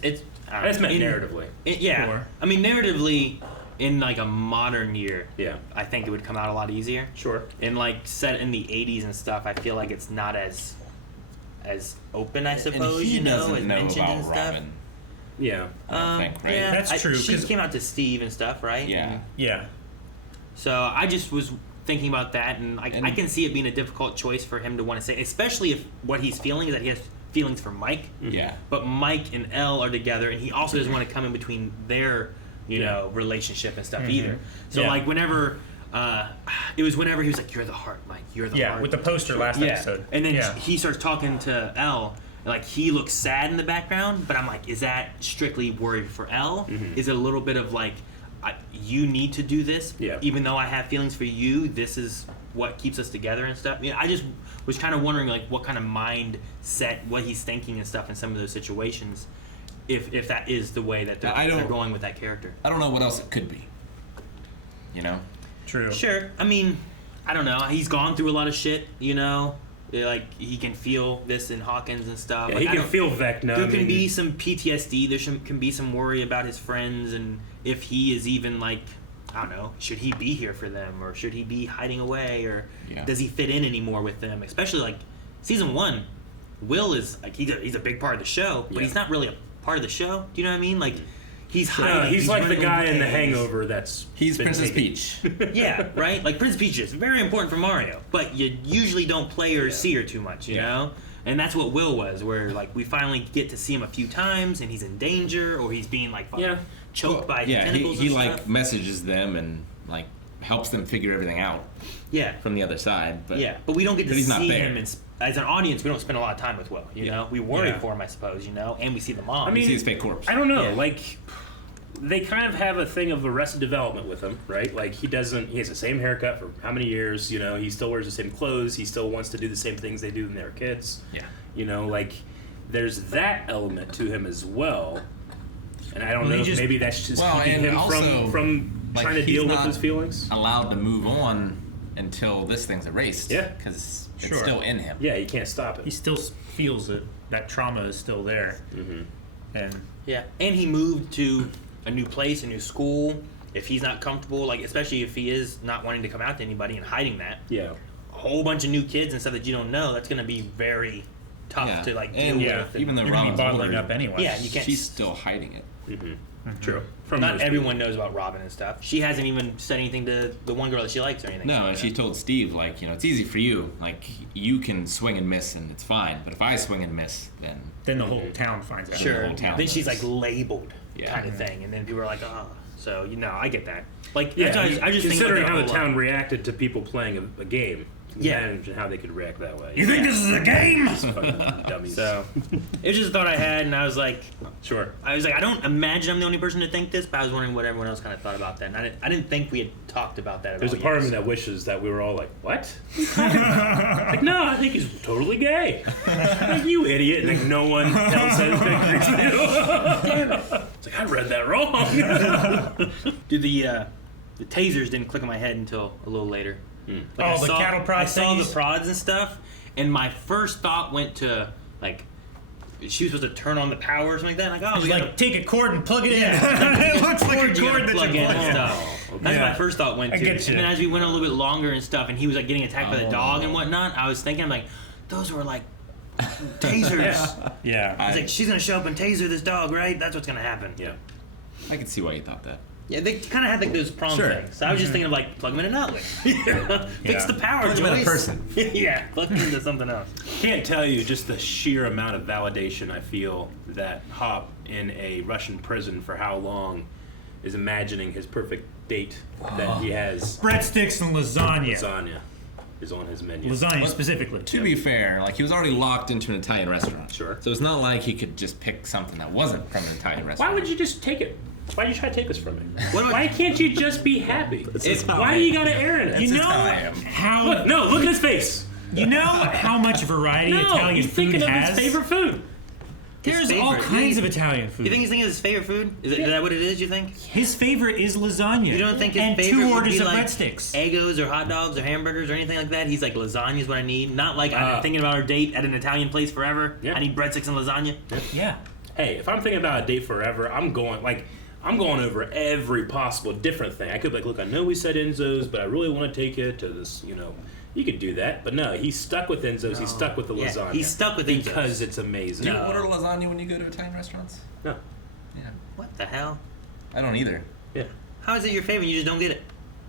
I just meant narratively. Yeah. Sure. I mean, narratively, in like a modern year, I think it would come out a lot easier. Sure. And like set in the 80s and stuff, I feel like it's not as open, I suppose. And he you know, doesn't as know mentioned about and stuff. Robin. Yeah. I don't think, right? Yeah, That's true, She 'cause- came out to Steve and stuff, right? Yeah. And Yeah. so I just was thinking about that, and I can see it being a difficult choice for him to want to say, especially if what he's feeling is that he has feelings for Mike. Yeah. But Mike and Elle are together, and he also doesn't want to come in between their, you know, relationship and stuff either. So like whenever, it was whenever he was like, "You're the heart, Mike. You're the heart." Yeah, with the poster last episode. And then he starts talking to Elle. Like, he looks sad in the background, but I'm like, is that strictly worried for Elle? Is it a little bit of like, you need to do this, even though I have feelings for you, this is what keeps us together and stuff? I just was kind of wondering, like, what kind of mindset, what he's thinking and stuff in some of those situations, if that is the way that they're going with that character. I don't know what else it could be. You know? True. Sure. I mean, I don't know. He's gone through a lot of shit, you know? Like, he can feel this in Hawkins and stuff. Yeah, like, he can feel Vecna. There can be some PTSD. There can be some worry about his friends, and if he is even, like, I don't know, should he be here for them, or should he be hiding away, or does he fit in anymore with them? Especially, like, season 1, Will is, like, he's a big part of the show, but he's not really a part of the show. Do you know what I mean? Like, he's hiding. He's like the running guy away. in The Hangover that's He's been Princess taken. Peach. Yeah, right? Like, Princess Peach is very important for Mario, but you usually don't play or see her too much, you know? And that's what Will was, where, like, we finally get to see him a few times, and he's in danger, or he's being, like, choked by tentacles he and like stuff. messages them and like helps them figure everything out. Yeah. From the other side, but But we don't get to he's not see there. him as an audience. We don't spend a lot of time with Will. You know, we worry for him, I suppose. You know, and we see the mom. I mean, you see his fake corpse. I don't know. Yeah. Like, they kind of have a thing of Arrested Development with him, right? Like, he has the same haircut for how many years? You know, he still wears the same clothes. He still wants to do the same things they do when they were kids. Yeah. You know, like, there's that element to him as well. And I don't know if maybe that's just keeping him from like, trying to he's deal with not his feelings. allowed to move on until this thing's erased. Yeah. Because it's still in him. Yeah, he can't stop it. He still feels it. That trauma is still there. And and he moved to a new place, a new school. If he's not comfortable, like, especially if he is not wanting to come out to anybody and hiding that, a whole bunch of new kids and stuff that you don't know, that's going to be very tough to, like, deal with. Even though You're gonna be Robin's bottling older, up anyway. Yeah, you can't. She's still hiding it. True. Not everyone knows about Robin and stuff. She hasn't even said anything to the one girl that she likes or anything. No, and she told Steve, like, you know, it's easy for you. Like, you can swing and miss and it's fine. But if I swing and miss, then the whole town finds out. Sure. The whole town Then she's knows. like labeled kind of thing, and then people are like, oh. So I get that. Like, that's why I just think considering about how that the a lot. town reacted to people playing a game, Yeah. Imagine how they could react that way. You think this is a game? Dummies. So, it was just a thought I had, and I was like, sure. I was like, I don't imagine I'm the only person to think this, but I was wondering what everyone else kind of thought about that. And I didn't think we had talked about that at There's all a part yet. of me that wishes that we were all like, what? Like, no, I think he's totally gay. Like, you idiot. And like, no one else has been Damn it. It's like, I read that wrong. Dude, the tasers didn't click in my head until a little later. Like Oh, the cattle prod I saw the thingies? prods and stuff, and my first thought went to, like, she was supposed to turn on the power or something like that. Like, oh, It's we like, gotta take a cord and plug it in. Yeah. It looks like a you cord gotta that plug you in plug and in. stuff. That's Yeah. what my first thought went I to. get you. And then as we went a little bit longer and stuff, and he was like getting attacked by the dog and whatnot, I was thinking, I'm like, those were like tasers. Yeah. I was like, she's gonna show up and taser this dog, right? That's what's gonna happen. Yeah. I can see why you thought that. Yeah, they kind of had like those prong Sure. things. So I was just thinking of like plug them in an outlet. Fix the power, Plug 'em in a Joyce. person. Yeah, plug them into something else. Can't tell you just the sheer amount of validation I feel that Hop in a Russian prison for how long is imagining his perfect date that he has. Breadsticks and lasagna. Lasagna is on his menu. Lasagna Well, specifically. To be fair, like he was already locked into an Italian restaurant. Sure. So it's not like he could just pick something that wasn't from an Italian restaurant. Why would you just take it? Why do you try to take this from me? What Why can't you just be happy? just how Why I do you am. gotta air it? You know how I am. how Look, no, look at his face. you know how much variety No, Italian he's food thinking of has. his favorite food. There's His all favorite. kinds of Italian food. You think he's thinking of his favorite food? Is that what it is, you think? His favorite is lasagna. You don't think his and favorite 2 would orders be of like breadsticks. Eggos or hot dogs or hamburgers or anything like that? He's like, lasagna is what I need. Not like I'm thinking about our date at an Italian place forever. Yeah. I need breadsticks and lasagna. Yeah. Hey, if I'm thinking about a date forever, I'm going over every possible different thing. I could be like, look, I know we said Enzo's, but I really want to take it to this, You could do that, but no, he's stuck with Enzo's. He's stuck with the Yeah, lasagna. he's stuck with Enzo's. because it's amazing. Do you order lasagna when you go to Italian restaurants? No. Yeah. What the hell? I don't either. Yeah. How is it your favorite? You just don't get it.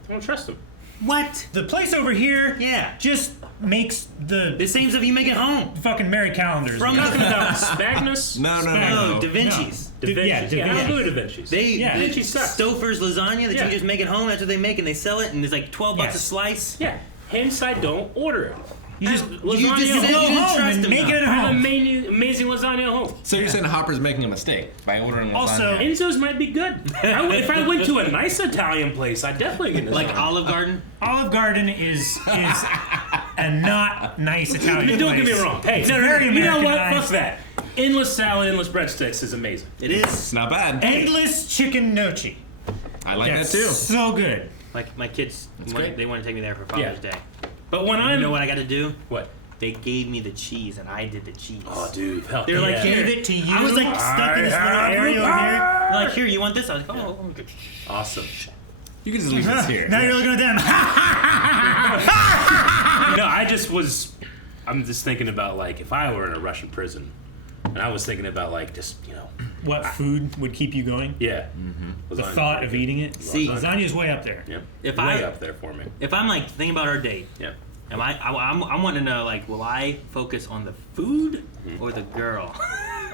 I don't trust him. What? The place over here Yeah. just makes The same stuff you make at home. fucking Mary calendars. From Talking about Spagnus? No, Da Vinci's. Da Vinci's. Yeah, Yeah, I'll go to Da Vinci's. Yeah. They Vinci sucks. Stouffer's lasagna that Yeah. you just make at home. That's what they make, and they sell it, and it's like $12 a Yes. slice. Yeah, hence I don't order it. You just lasagna you just at said home. you didn't home trust and him make now. it at I have home. amazing lasagna at home. So you're saying Hopper's making a mistake by ordering lasagna? Also- Enzo's might be good. If I went to a nice Italian place, I'd definitely get Like lasagna. Olive Garden. Olive Garden is a not nice Italian Don't get place. me wrong. Hey, It's very you know what? Americanized. Fuck that. Endless salad, endless breadsticks is amazing. It is. It's not bad. Endless chicken nochi. I like Yes, that too. So good. My kids, great. they want to take me there for Father's Day. But when You I'm know what I got to do? what? They gave me the cheese, and I did the cheese. Oh, dude, hell They're like, yeah. here. Give it to you. I was like stuck in this little I area over have here. a- They're like, here, you want this? I was like, oh. Okay. Awesome. You can just leave this here. Now you're looking at them. No, I'm just thinking about like if I were in a Russian prison, and I was thinking about like just What food would keep you going? yeah, The thought of eating it. See, Lasagna is way up there. Yep. If way I- up there for me. If I'm like thinking about our date, Yeah. I'm wanting to know, like, will I focus on the food or the girl?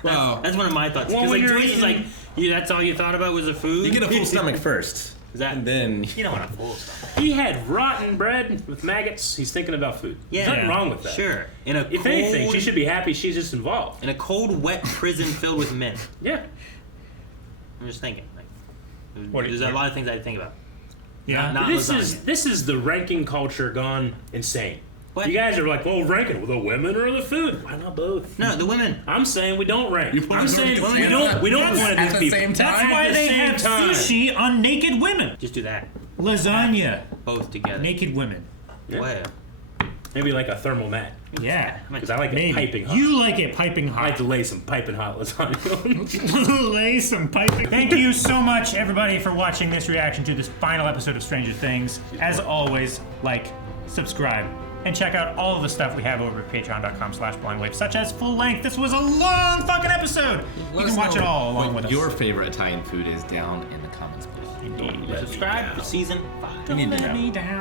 Well, That's one of my thoughts. Well, Because when like you're Joyce is like, that's all you thought about was the food. you get a full stomach first, Is that? and then You don't want a full stomach. He had rotten bread with maggots. He's thinking about food. Yeah. There's nothing wrong with that. Sure. In a If cold, anything, she should be happy she's just involved. in a cold, wet prison filled with men. Yeah. I'm just thinking. Like, What- there's a lot of things I think about. Yeah. Not This lasagna. is the ranking culture gone insane. What? You guys are like, well, ranking the women or the food? Why not both? No, the women. I'm saying we don't rank. You put I'm them saying together we don't want to at these the people. same time? That's At why the they same have time. sushi on naked women. Just do that. Lasagna. Both together. Naked women. Yeah. Where? Maybe like a thermal mat. Yeah. Because I like Maybe. it piping hot. You like it piping I hot. like to lay some piping hot lasagna. Lay some piping. Thank you so much, everybody, for watching this reaction to this final episode of Stranger Things. As always, like, subscribe, and check out all of the stuff we have over at patreon.com/blindwave, such as full length. This was a long fucking episode. You can watch it all along with us. Your favorite Italian food is down in the comments below. Indeed. Subscribe to season 5. Don't let me down.